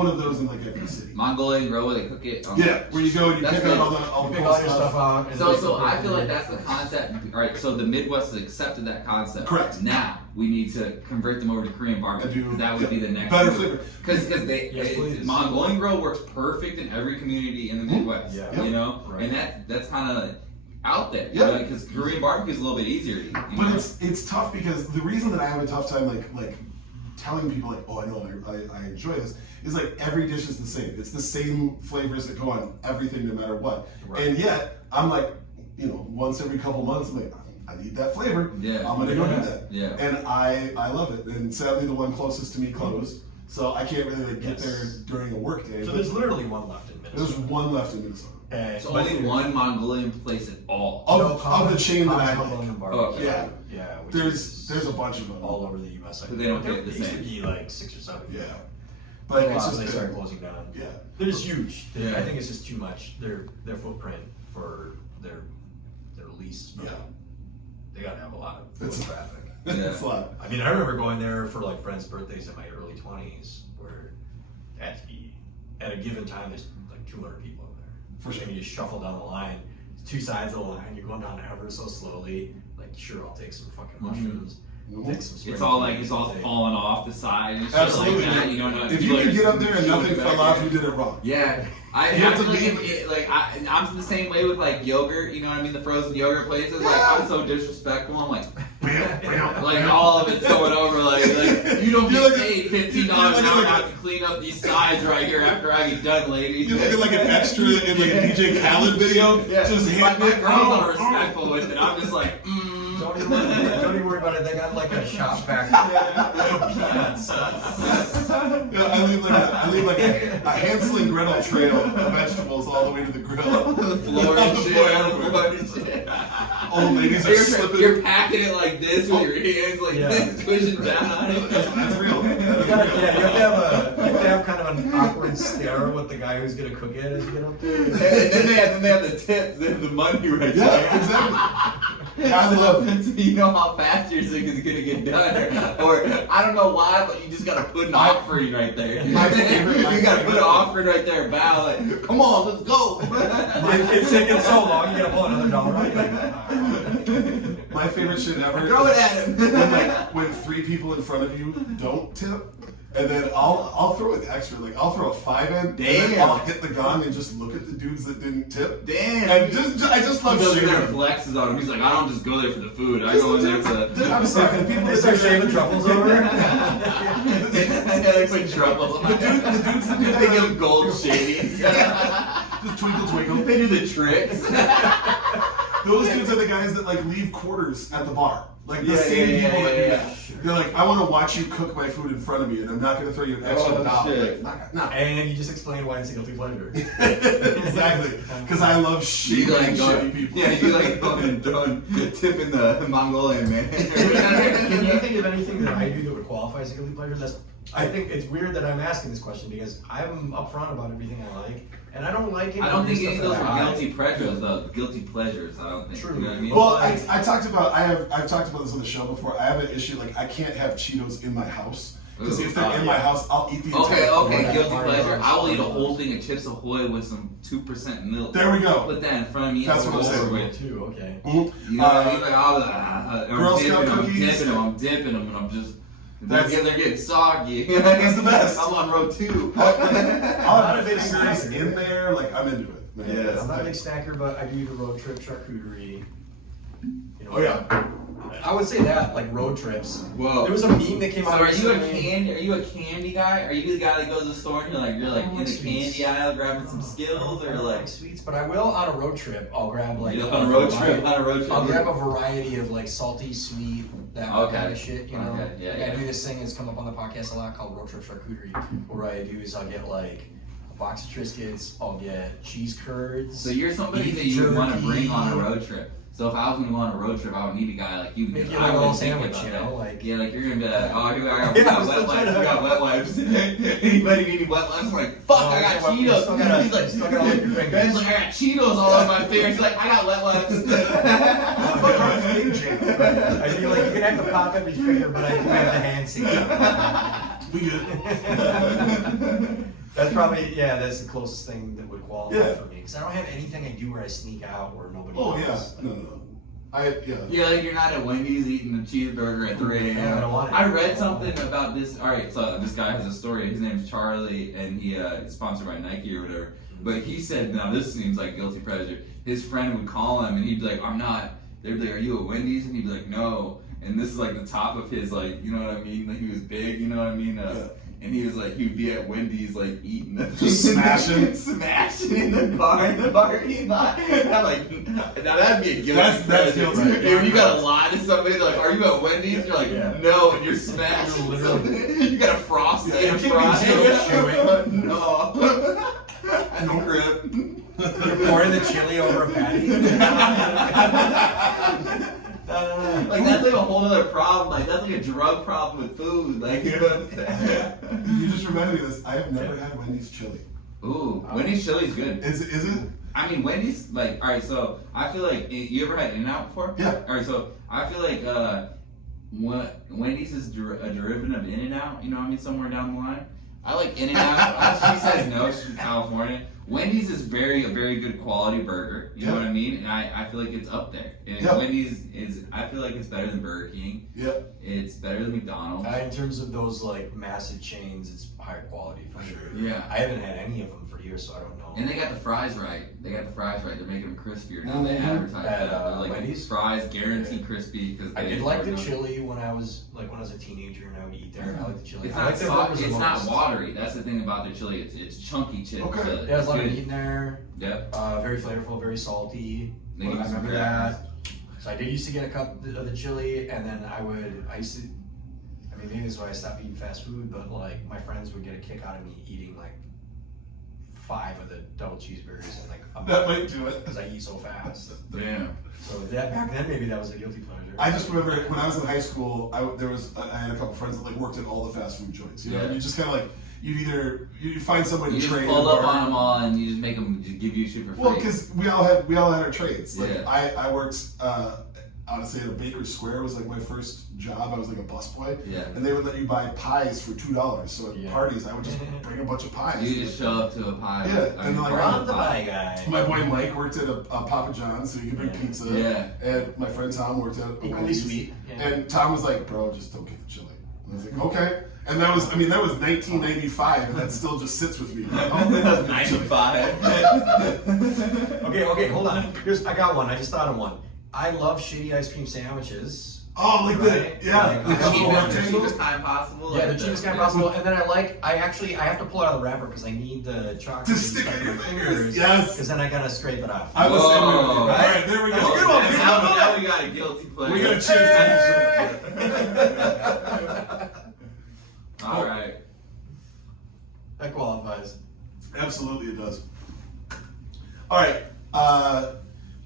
of those in like every city. Mongolian Row, where they cook it. Yeah, where you go and you That's pick good. out all the Pick cool all your stuff out. and So then- I feel like that's the concept. All right, so the Midwest has accepted that concept. Correct. Now we need to convert them over to Korean barbecue. And do- 'Cause that would be the next better move. flavor. Because Yes, please. Mongolian Grill works perfect in every community in the Midwest. Yeah. You know, Right. and that's kind of out there. Yeah. Because Korean barbecue is a little bit easier to eat. You But know? it's tough because the reason that I have a tough time like telling people like, oh, I know I enjoy this is like every dish is the same. It's the same flavors that go on everything no matter what. Right. And yet I'm like, once every couple months I'm like, I need that flavor. Yeah. I'm gonna go do that. Yeah. And I love it. And sadly the one closest to me closed, so I can't really like get Yes. there during a work day. So but there's literally one left in there's Minnesota. one left in Minnesota. It's only one Mongolian place at all. Of the chain that I like. Mongolian Oh, barbecue. yeah. Yeah. which There's is a bunch of them. all over the U.S. But they don't There get the used same. to be like 6 or 7. Yeah. But But it's just they been- started closing down. Yeah. They're just huge. Yeah. I think it's just too much. Their footprint for their lease. Yeah. They gotta have a lot of It's- foot traffic. It's a lot. I mean, I remember going there for like friends' birthdays in my early 20s, where at a given time there's like 200 people in there. For sure. And you just shuffle down the line, two sides of the line. You're going down ever so slowly. Like, sure, I'll take some fucking mushrooms. I'll take some spring It's all like onions, it's all I'll take- falling off the side and shit Absolutely. like that. You don't know If you could get up there and nothing fell off, you did it wrong. Yeah, I You have to feel like, leave- I'm the same way with like yogurt. You know what I mean? The frozen yogurt places. Like I'm so disrespectful. I'm like, like all of it's going over. Like you don't You're get like paid $15 you're an like hour a- now to clean up these sides right here after I get done, lady. You're looking like an extra in like a DJ Khaled video. Yeah, Just my hitting it. girls are respectful with it. I'm just like, Don't even worry about it. They got like a shop vac of peanuts. Yeah, I leave like a Hansel and Gretel trail of vegetables all the way to the grill. the floor On and the shit. floor On the everywhere. floor and shit. Old ladies are slipping. You're packing it like this with your hands like Yeah. this, pushing down on it. That's real. You have to have kind of an awkward stare with the guy who's gonna cook it as you get up there. And then they have the tips, they have the money right Yeah, there. exactly. I love it. So you know how fast your thing is gonna get done, or I don't know why, but you just gotta put an offering right there. My favorite- you gotta put an offering right there, bow like, come on, let's go. It's taking so long, you gotta pull another dollar out. My favorite shit ever. Throw it at him. when 3 people in front of you don't tip, and then I'll throw an extra, like I'll throw a 5 in, and then Damn. I'll hit the gong and just look at the dudes that didn't tip. Damn. And I just love He goes in there and sharing. flexes on him. He's like, I don't just go there for the food. I go in there for the. I'm sorry, the people They that start say shaving truffles over. They put trouble. the dudes that do They give that, him gold shadings. just twinkle twinkle. They do the tricks. Those dudes are the guys that like leave quarters at the bar. Like the Yeah, same yeah, people yeah, that do yeah, that. They're like, I want to watch you cook my food in front of me, and I'm not going to throw you an extra Oh, dollar. shit. Like, nah. And you just explain why it's a guilty pleasure. Exactly, because I love You shitty, like shitty going, people. yeah, you like going and throwing, tipping the Mongolian man. Can you think of anything that I do that would qualify as a guilty pleasure? That's I think it's weird that I'm asking this question because I'm upfront about everything I like, and I don't like it. I don't think any of those are guilty pleasures, though. Guilty pleasures, I don't think. True. You know what I mean? Well, I've talked about this on the show before. I have an issue, like, I can't have Cheetos in my house. Because if they're in my house, I'll eat the entire Okay, thing. guilty pleasure. I will eat a whole thing of Chips Ahoy with some 2% milk. There we go. Put that in front of me. That's and what I'm over saying. with. Too, okay. Mm-hmm. You know what I mean? Like, Girl Scout cookies. I'm dipping them, and I'm just. They're getting soggy. That's the best. I'm on road 2. I'll not have a big fingers snacker. in there, like, I'm into it. Man. Yeah. I'm not a big snacker, but I do the road trip charcuterie. You know, Oh, yeah. I would say that, like road trips. Whoa. There was a meme that came So out. are you a recently. Are you a candy guy? Are you the guy that goes to the store and you're like I in like the sweets. candy aisle grabbing some Skittles I or don't like like sweets, but I will on a road trip. I'll grab like on a road trip? On a road trip. I'll grab a variety of like salty, sweet, that Okay. kind of shit. You know, Okay, yeah, Like, yeah. I do this thing that's come up on the podcast a lot called road trip charcuterie. What I do is I'll get like a box of Triscuits. I'll get cheese curds. So you're somebody beef that you would want to jerky. bring on a road trip. So if I was going to go on a road trip, I would need a guy like you. Make because you I like a would little think sandwich, about you that. know, like Yeah, like you're gonna be like, oh, here I Yeah, got I'm wet still wipes. trying to- We got wet wipes. Anybody need any wet wipes? I'm like, fuck, Oh, I got you still Cheetos. gotta- He's like, you still gotta lick your fingers. He's like, I got Cheetos all on my fingers. He's like, I got wet wipes. I feel like you're gonna have to pop every finger, but I do have the hand sanitizer. We good. That's probably that's the closest thing that would qualify Yeah. for me because I don't have anything I do where I sneak out where nobody. Oh, yeah. knows. No. Yeah. Yeah, like you're not at Wendy's eating a cheeseburger at 3 a.m. Yeah, I don't want it. I read something about this. All right, so this guy has a story. His name's Charlie, and he is sponsored by Nike or whatever. But he said, now this seems like guilty pleasure. His friend would call him, and he'd be like, I'm not. They'd be like, are you at Wendy's? And he'd be like, no. And this is like the top of his, like, you know what I mean? Like he was big, you know what I mean? Yeah. And he was like, he'd be at Wendy's, like, eating the Just smashing? smashing in the car, in the parking lot. And I'm like, now that'd be a guilty That's pleasure. guilty. Hey, when you gotta lie to somebody, they're like, are you at Wendy's? You're like, Yeah. no, and you're smashing You're literally- something. You got a frosty Yeah, and you can't be fries. No. At the crib. You're pouring the chili over a patty. Like that's like a whole other problem. Like that's like a drug problem with food. Like you know what I'm saying? You just reminded me of this. I have never had Wendy's chili. Ooh, Wendy's chili's good. Is it? I mean, Wendy's, like, alright, so I feel like, you ever had In-N-Out before? Yeah. Alright, so I feel like Wendy's is a derivative of In-N-Out, you know what I mean, somewhere down the line. I like In-N-Out. She says no, she's from California. Wendy's is a very good quality burger, you know Yeah. what I mean? And I feel like it's up there. And Yeah. Wendy's I feel like it's better than Burger King. Yep. It's better than McDonald's. In terms of those like massive chains, it's higher quality for sure. Yeah. I haven't had any of them for years, so I don't know. And they got the fries right. They're making them crispier now. They Mhm. advertise At, that. They're like Wendy's? fries guaranteed crispy because I did like the chili when I was a teenager and I would eat there. I like the chili. It's I not like their burgers the it's not most. watery. That's the thing about their chili. It's chunky chili. Okay. chili. Yeah, there's a lot of It's meat in there. good. Very flavorful, very salty. They I give you some remember crackers. that. So I did used to get a cup of the chili, and then I used to. I mean, maybe this is why I stopped eating fast food, but like my friends would get a kick out of me eating like 5 of the double cheeseburgers in like a That minute might do it. because I eat so fast. Yeah. So that back then, maybe that was a guilty pleasure. I just remember when I was in high school, I had a couple friends that like worked at all the fast food joints. You know, Yeah. and you just kind of like you find somebody You to just trade. pull up or- on them all and you just make them just give you shit for free. Well, because we all had our trades. Like Yeah. I worked honestly at a Baker's Square was like my first job. I was like a busboy. Yeah. And they would let you buy pies for $2. So at Yeah. parties, I would just bring a bunch of pies. you just show up to a pie. Yeah, I and mean, like, part I'm of the pie guy. My boy Mike worked at a Papa John's, so he could bring Yeah. pizza. Yeah. And my friend Tom worked at a Equally Wendy's. sweet. Yeah. And Tom was like, "Bro, just don't get the chili." And I was like, "Okay." And that was 1995, and that still just sits with me. Like, oh, 95. Okay, hold on. I got one. I just thought of one. I love shitty ice cream sandwiches. Oh, like Right? the yeah, Like, the the double cheapest- The rectangle. cheapest time possible. Yeah, like the cheapest kind yeah. possible. And then I have to pull it out of the wrapper because I need the chocolate To stick stuck in in your my fingers. Yes. Because then I gotta scrape it off. I was the same way with you. Whoa. All right, there we go. That's a good Oh, one. now we got a guilty pleasure. We gotta cheers. All right. That qualifies. Absolutely, it does. All right.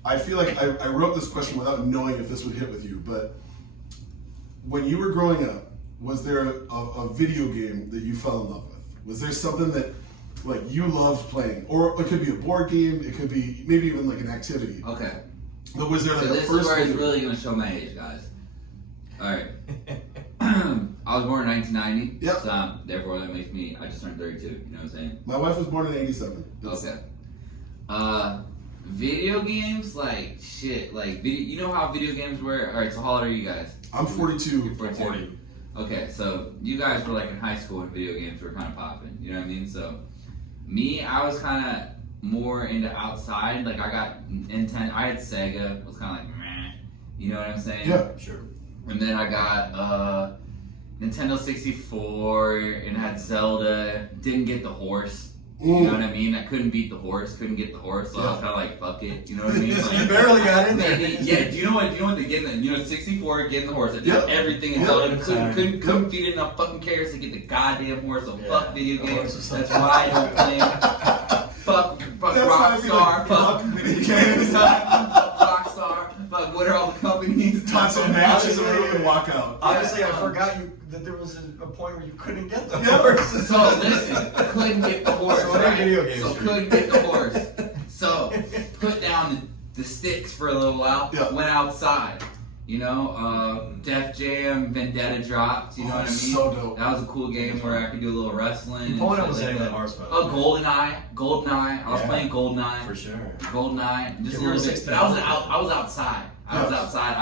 I feel like I wrote this question without knowing if this would hit with you, but when you were growing up, was there a video game that you fell in love with? Was there something that like you loved playing, or it could be a board game, it could be maybe even like an activity? Okay. But was there like So a this first is where it's thing- really gonna show my age, guys. All right. I was born in 1990. Yep. So therefore that makes me. I just turned 32. You know what I'm saying? My wife was born in '87. Okay. Video games, like shit, like video. You know how video games were? All right. So how old are you guys? I'm 42. You're 42. 40. Okay, so you guys were like in high school when video games were kind of popping. You know what I mean? So me, I was kind of more into outside. Like I got Nintendo. I had Sega. Was kind of like meh. You know what I'm saying? Yeah. Sure. And then I got Nintendo 64 and had Zelda. Didn't get the horse. You know what I mean? I couldn't beat the horse. Couldn't get the horse. So I was kind of like, fuck it. You know what I mean? Like, You barely got in there. yeah. Do you know what? The getting the 64 getting the horse. I did Yep. everything in Yep. Zelda. Couldn't feed enough fucking carrots to get the goddamn horse. So fuck video the games. horse is That's such a- why I don't play 'em. Fuck That's why I feel Rockstar. like Fuck video games. Rockstar. Fuck. What are all the companies? Talk some matches in the room and walk out. Honestly, I forgot that there was a point where you couldn't get the Yeah. horse. So listen, couldn't get the horse. So what right? video games So for you? couldn't get the horse. So put down the sticks for a little while. Yeah. Went outside. You know, Def Jam, Vendetta dropped. You know what I mean? So dope. That was a cool game where I could do a little wrestling. Pulling and up was shit hitting like that that. horse, by the Oh, way. GoldenEye. I was Yeah. playing GoldenEye. For sure. GoldenEye, just Yeah, a we were little bit. 16. But I was outside. I was Yeah. outside.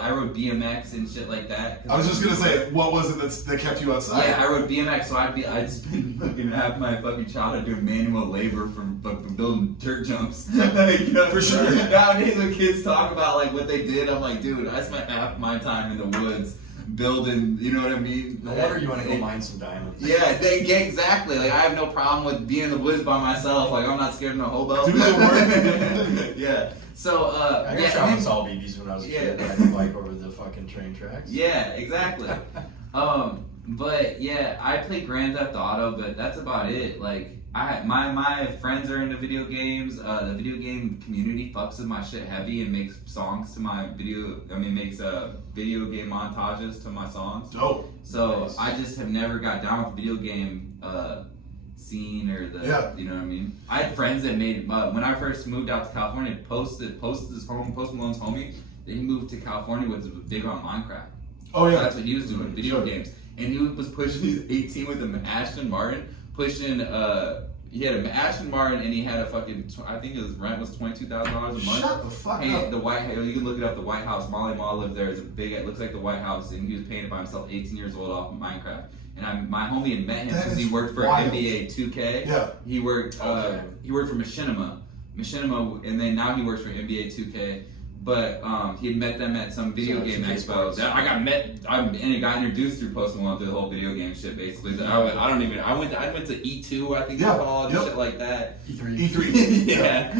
I rode BMX and shit like that. I was just gonna say, what was it that kept you outside? Yeah, I rode BMX, so I'd spend fucking half my fucking childhood doing manual labor from building dirt jumps. Like, you know, For sure. Nowadays, when kids talk about like what they did, I'm like, dude, I spent half my time in the woods building. You know what I mean? No wonder you want to go mine some diamonds. Yeah, exactly. Like I have no problem with being in the woods by myself. Like I'm not scared of no hobo. Do the work. Yeah. So I got yeah, shot him- with saw BBs when I was a kid. Yeah. Riding a bike over the fucking train tracks. Yeah, exactly. But yeah, I play Grand Theft Auto, but that's about it. Like my friends are into video games. The video game community fucks with my shit heavy and makes songs to my video. Makes video game montages to my songs. Dope. So Nice. I just have never got down with the video game scene or the you know what I mean. I had friends that made when I first moved out to California. Post Malone's homie. That he moved to California was big on Minecraft. Oh yeah. That's what he was doing, video Sure. games. And he was pushing, he's 18 with an Aston Martin, pushing, he had an Aston Martin and he had a fucking, I think his rent was $22,000 a month. Shut the fuck Hey, up. the White House, you can look it up, the White House, Molly Mall lived there, it's a big, it looks like the White House, and he was paying it by himself, 18 years old off of Minecraft. And my homie had met him That because he is worked for wild. NBA 2K. Yeah. He worked, Okay. he worked for Machinima, and then now he works for NBA 2K. But he had met them at some video So, game 2K expo. Sports. I got introduced through Post Malone through the whole video game shit. Basically, I went to E2, I think Yeah, it's called, yep. shit like that. E3. E3. Yeah.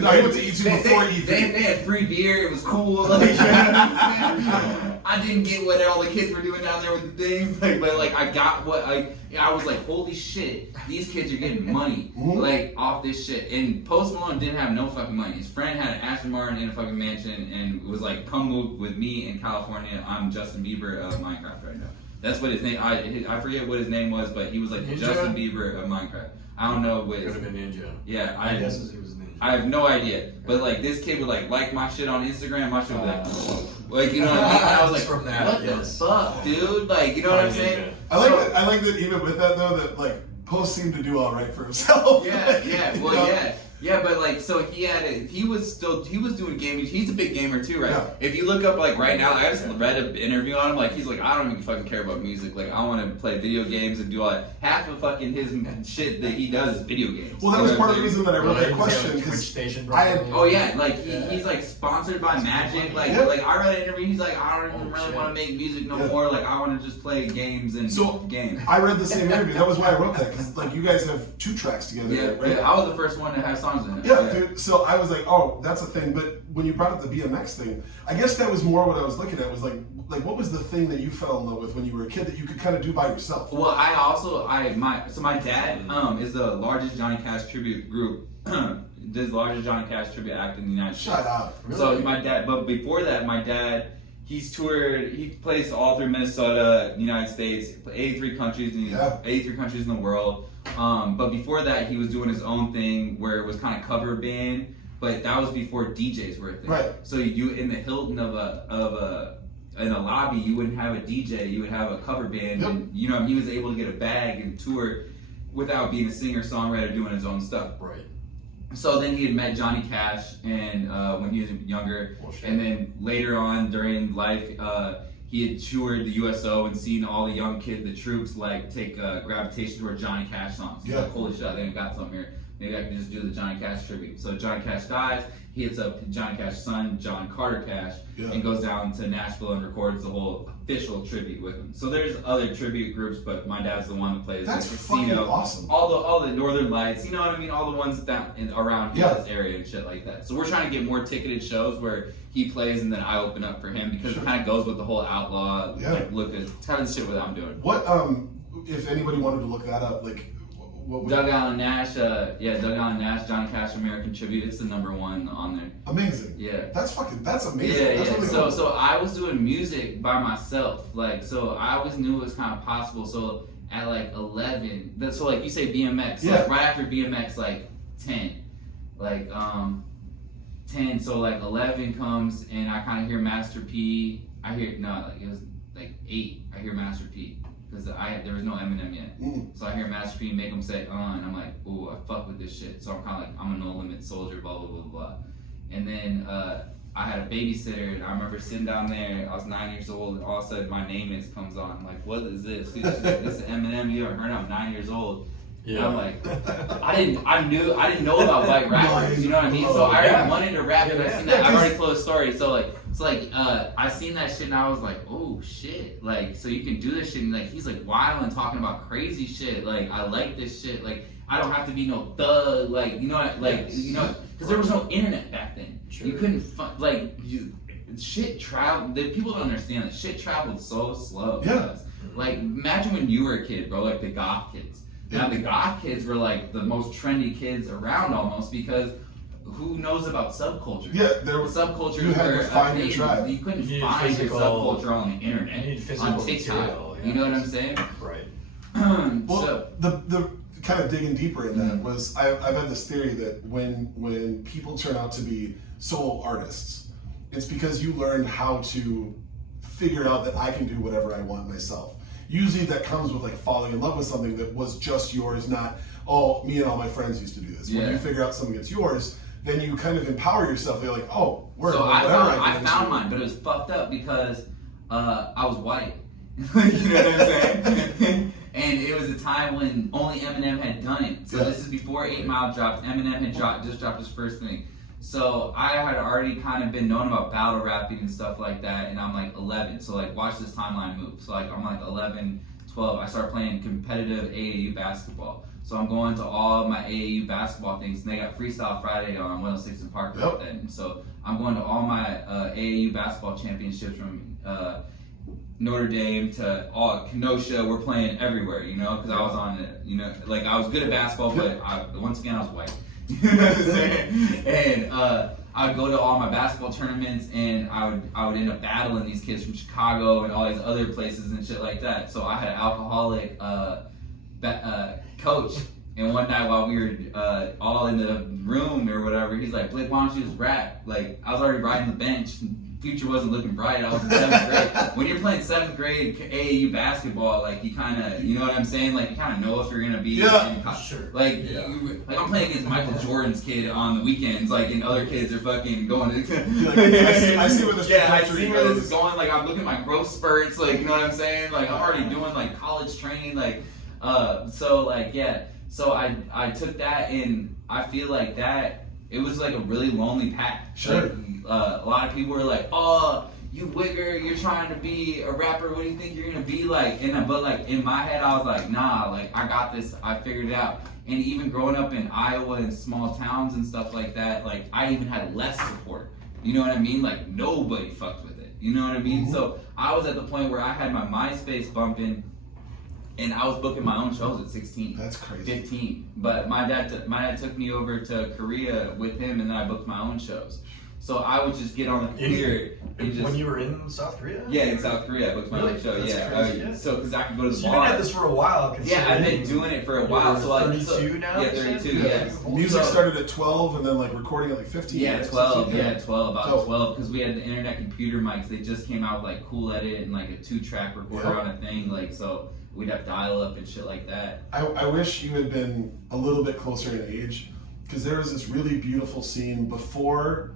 No, he went to E2 before E3. They had free beer. It was cool. Like, you know what I'm saying? I didn't get what all the kids were doing down there with the things, but I got what I was like, holy shit, these kids are getting money like off this shit. And Post Malone didn't have no fucking money. His friend had an Aston Martin in a fucking mansion and was like, come move with me in California. I'm Justin Bieber of Minecraft right now. That's what his name. I forget what his name was, but he was like the Ninja? Justin Bieber of Minecraft. I don't know what. Could have been Ninja. Yeah, I guess it was Ninja. I have no idea, but like this kid would like my shit on Instagram. My shit would be like you know what I mean. And I was like, From that, what yes. the fuck, dude? Like you know what I'm saying? I like that even with that though, that like Post seemed to do all right for himself. Yeah, yeah, You well, know? yeah, but like, so he was doing gaming. He's a big gamer too, right? Yeah. If you look up like right now, I just read an interview on him. Like he's like, I don't even fucking care about music. Like I want to play video games and do all that. Half of fucking his shit that he does is video games. Well, that You was know part what of the I'm saying? reason that I wrote that Twitch question because station. I had- Oh yeah, like Yeah. he's like sponsored by Magic. Like Yeah. like I read an interview. He's like, I don't even Oh, really shit. want to make music no Yeah. more. Like I want to just play games and So, games. I read the same interview. That was why I wrote that because like you guys have 2 tracks together, Yeah, right? yeah, I was the first one to have songs in it. Yeah, dude. So I was like, oh, that's a thing. But when you brought up the BMX thing, I guess that was more what I was looking at. Was like what was the thing that you fell in love with when you were a kid that you could kind of do by yourself? Well, my dad is the largest Johnny Cash tribute group. The largest Johnny Cash tribute act in the United States. Shut up. So my dad, but before that, my dad, he's toured. He plays all through Minnesota, United States, 83 countries, in 83 countries in the world. But before that, he was doing his own thing where it was kind of cover band. But that was before DJs were a thing. Right. So you in the Hilton in a lobby, you wouldn't have a DJ, you would have a cover band, and he was able to get a bag and tour without being a singer songwriter doing his own stuff. Right. So then he had met Johnny Cash, and when he was younger, and then later on during life, he had toured the USO and seen all the young kids, the troops, like take gravitation toward Johnny Cash songs. He's like, holy shit, I think I got something here. Maybe I can just do the Johnny Cash tribute. So Johnny Cash dies. He hits up Johnny Cash's son, John Carter Cash, and goes down to Nashville and records the whole official tribute with him. So there's other tribute groups, but my dad's the one that plays That's the fucking casino, awesome. all the Northern Lights, you know what I mean? All the ones down around his area and shit like that. So we're trying to get more ticketed shows where he plays and then I open up for him because it kind of goes with the whole outlaw look at kind of the shit what I'm doing. What if anybody wanted to look that up, like what would Doug Allen Nash, Doug Allen Nash, Johnny Cash American Tribute. It's the #1 on there. Amazing. Yeah. That's amazing. That's really So cool. so I was doing music by myself, so I always knew it was kind of possible. So at like 11, so like you say BMX, like right after BMX, like 10, 10. So like 11 comes and I kind of hear Master P. It was like 8. I hear Master P. Because there was no Eminem yet. So I hear Master P make him say, and I'm like, ooh, I fuck with this shit. So I'm kind of like, I'm a no limit soldier, blah, blah, blah, blah. And then I had a babysitter, and I remember sitting down there, I was 9 years old, and all of a sudden my name comes on. I'm like, what is this? She's like, this is Eminem, you haven't heard him, I'm 9 years old. Yeah. And I'm like, I didn't know about white rappers, you know what I mean? So I already wanted to rap, and I seen that. I've already told a story. So I seen that shit, and I was like, oh shit, so you can do this shit, and he's like wild and talking about crazy shit. I like this shit. I don't have to be no thug, because there was no internet back then. Sure. You couldn't shit traveled. People don't understand that shit traveled so slow. Yeah. Imagine when you were a kid, bro, the goth kids. Now the goth kids were the most trendy kids around almost because who knows about subculture? Yeah, there was subculture. You had to find your tribe. You couldn't find your subculture on the internet, on TikTok. You know what I'm saying? Right. Well, the kind of digging deeper in that was I've had this theory that when people turn out to be solo artists, it's because you learned how to figure out that I can do whatever I want myself. Usually that comes with falling in love with something that was just yours, not, me and all my friends used to do this. When you figure out something that's yours, then you kind of empower yourself. You're like, so I found mine, but it was fucked up because I was white. You know what I'm saying? And it was a time when only Eminem had done it. So this is before 8 Mile dropped. Eminem had just dropped his first thing. So I had already kind of been known about battle rapping and stuff like that, and I'm 11. So watch this timeline move. So I'm 11, 12. I start playing competitive AAU basketball. So I'm going to all of my AAU basketball things, and they got Freestyle Friday on 106 in Park back then. So I'm going to all my AAU basketball championships from Notre Dame to Kenosha. We're playing everywhere, because I was on it, I was good at basketball, but once again I was white. You know what I'm saying? And I would go to all my basketball tournaments, and I would end up battling these kids from Chicago and all these other places and shit like that. So I had an alcoholic coach, and one night while we were all in the room or whatever, he's like, Blake, why don't you just rap? I was already riding the bench. Future wasn't looking bright. I was in 7th grade. When you're playing 7th grade AAU basketball, you kind of, you know what I'm saying? You kind of know if you're gonna be. Sure. I'm playing against Michael Jordan's kid on the weekends, and other kids are fucking going to. I see where this. I see where this is going. I'm looking at my growth spurts. You know what I'm saying? I'm already doing college training. So I took that, and I feel that. It was a really lonely path. Sure. A lot of people were like, "Oh, you wigger, you're trying to be a rapper. What do you think you're gonna be like?" But in my head, I was like, "Nah, I got this. I figured it out." And even growing up in Iowa and small towns and stuff like that, I even had less support. You know what I mean? Nobody fucked with it. You know what I mean? Mm-hmm. So I was at the point where I had my MySpace bumping. And I was booking my own shows at 16. That's crazy. 15. But my dad took me over to Korea with him, and then I booked my own shows. So I would just get on the computer and just. When you were in South Korea? Yeah, in South Korea, I booked my own show. That's Yeah, crazy. so because I could go to the So you've bar. been at this for a while. Yeah, I've been doing it for a while. You're So like, 32 now? Yeah, 32. Yeah. Music started at 12 and then like recording at like 15. Yeah, right? 12. 16, Yeah, 12. About So- 12 because we had the internet computer mics. They just came out with like Cool Edit and like a 2-track recorder Yeah. on a thing. Like so, we'd have dial up and shit like that. I wish you had been a little bit closer in age, because there was this really beautiful scene before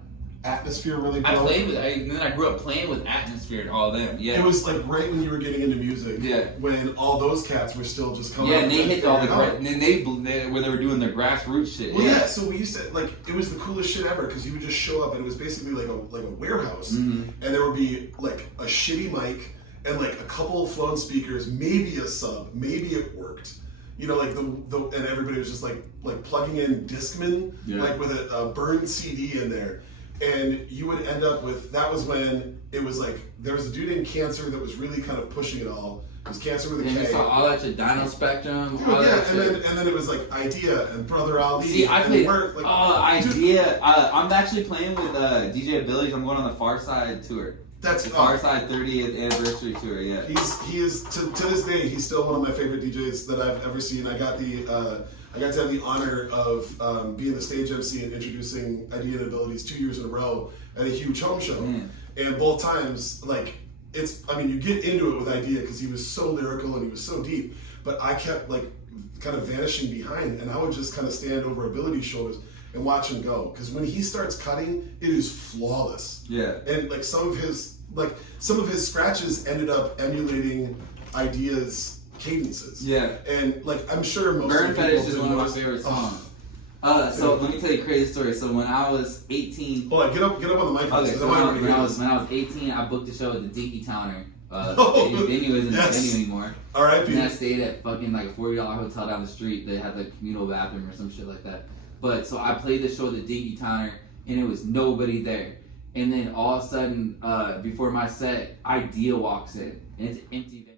Atmosphere really broke. And then I grew up playing with Atmosphere and all them. Yeah. It was like right when you were getting into music. Yeah. When all those cats were still just coming. Yeah, up and they hit all the figuring it out. and then they where they were doing their grassroots shit. Well, yeah. So we used to like it was the coolest shit ever, because you would just show up and it was basically like a warehouse, and there would be like a shitty mic and like a couple of phone speakers, maybe a sub, maybe it worked. You know, like the and everybody was just like plugging in Discman, like with a burned CD in there. And you would end up with, that was when it was like, there was a dude named Cancer that was really kind of pushing it all. It was Cancer with a And K. you saw all that shit, Dino Spectrum, Dude, all yeah, that and shit. then it was like Idea and Brother Ali. See, I and played Bert, like, Idea. I'm actually playing with DJ Abilities. I'm going on the Far Side tour. That's The Far Side 30th anniversary tour. Yeah. he is to this day, he's still one of my favorite DJs that I've ever seen. I got to have the honor of being the stage MC and introducing Idea and Abilities 2 years in a row at a huge home show. And both times, like, you get into it with Idea because he was so lyrical and he was so deep, but I kept like kind of vanishing behind, and I would just kind of stand over Ability's shoulders and watch him go, because when he starts cutting, it is flawless. Yeah. And like some of his scratches ended up emulating Idea's cadences. Yeah. And like I'm sure most Burn of the Fetish people is didn't one of my notice- favorite Oh. songs. So let me tell you a crazy story. So when I was 18, Hold on, get up on the mic. okay, because so I might already when hear I this. was 18, I booked a show at the Dinky Towner. Oh, The venue isn't yes. a venue anymore. R.I.P. And I stayed at fucking like a $40 hotel down the street. They had like communal bathroom or some shit like that. But so I played the show at the Dinky Towner, and it was nobody there. And then all of a sudden, before my set, Idea walks in, and it's an empty venue.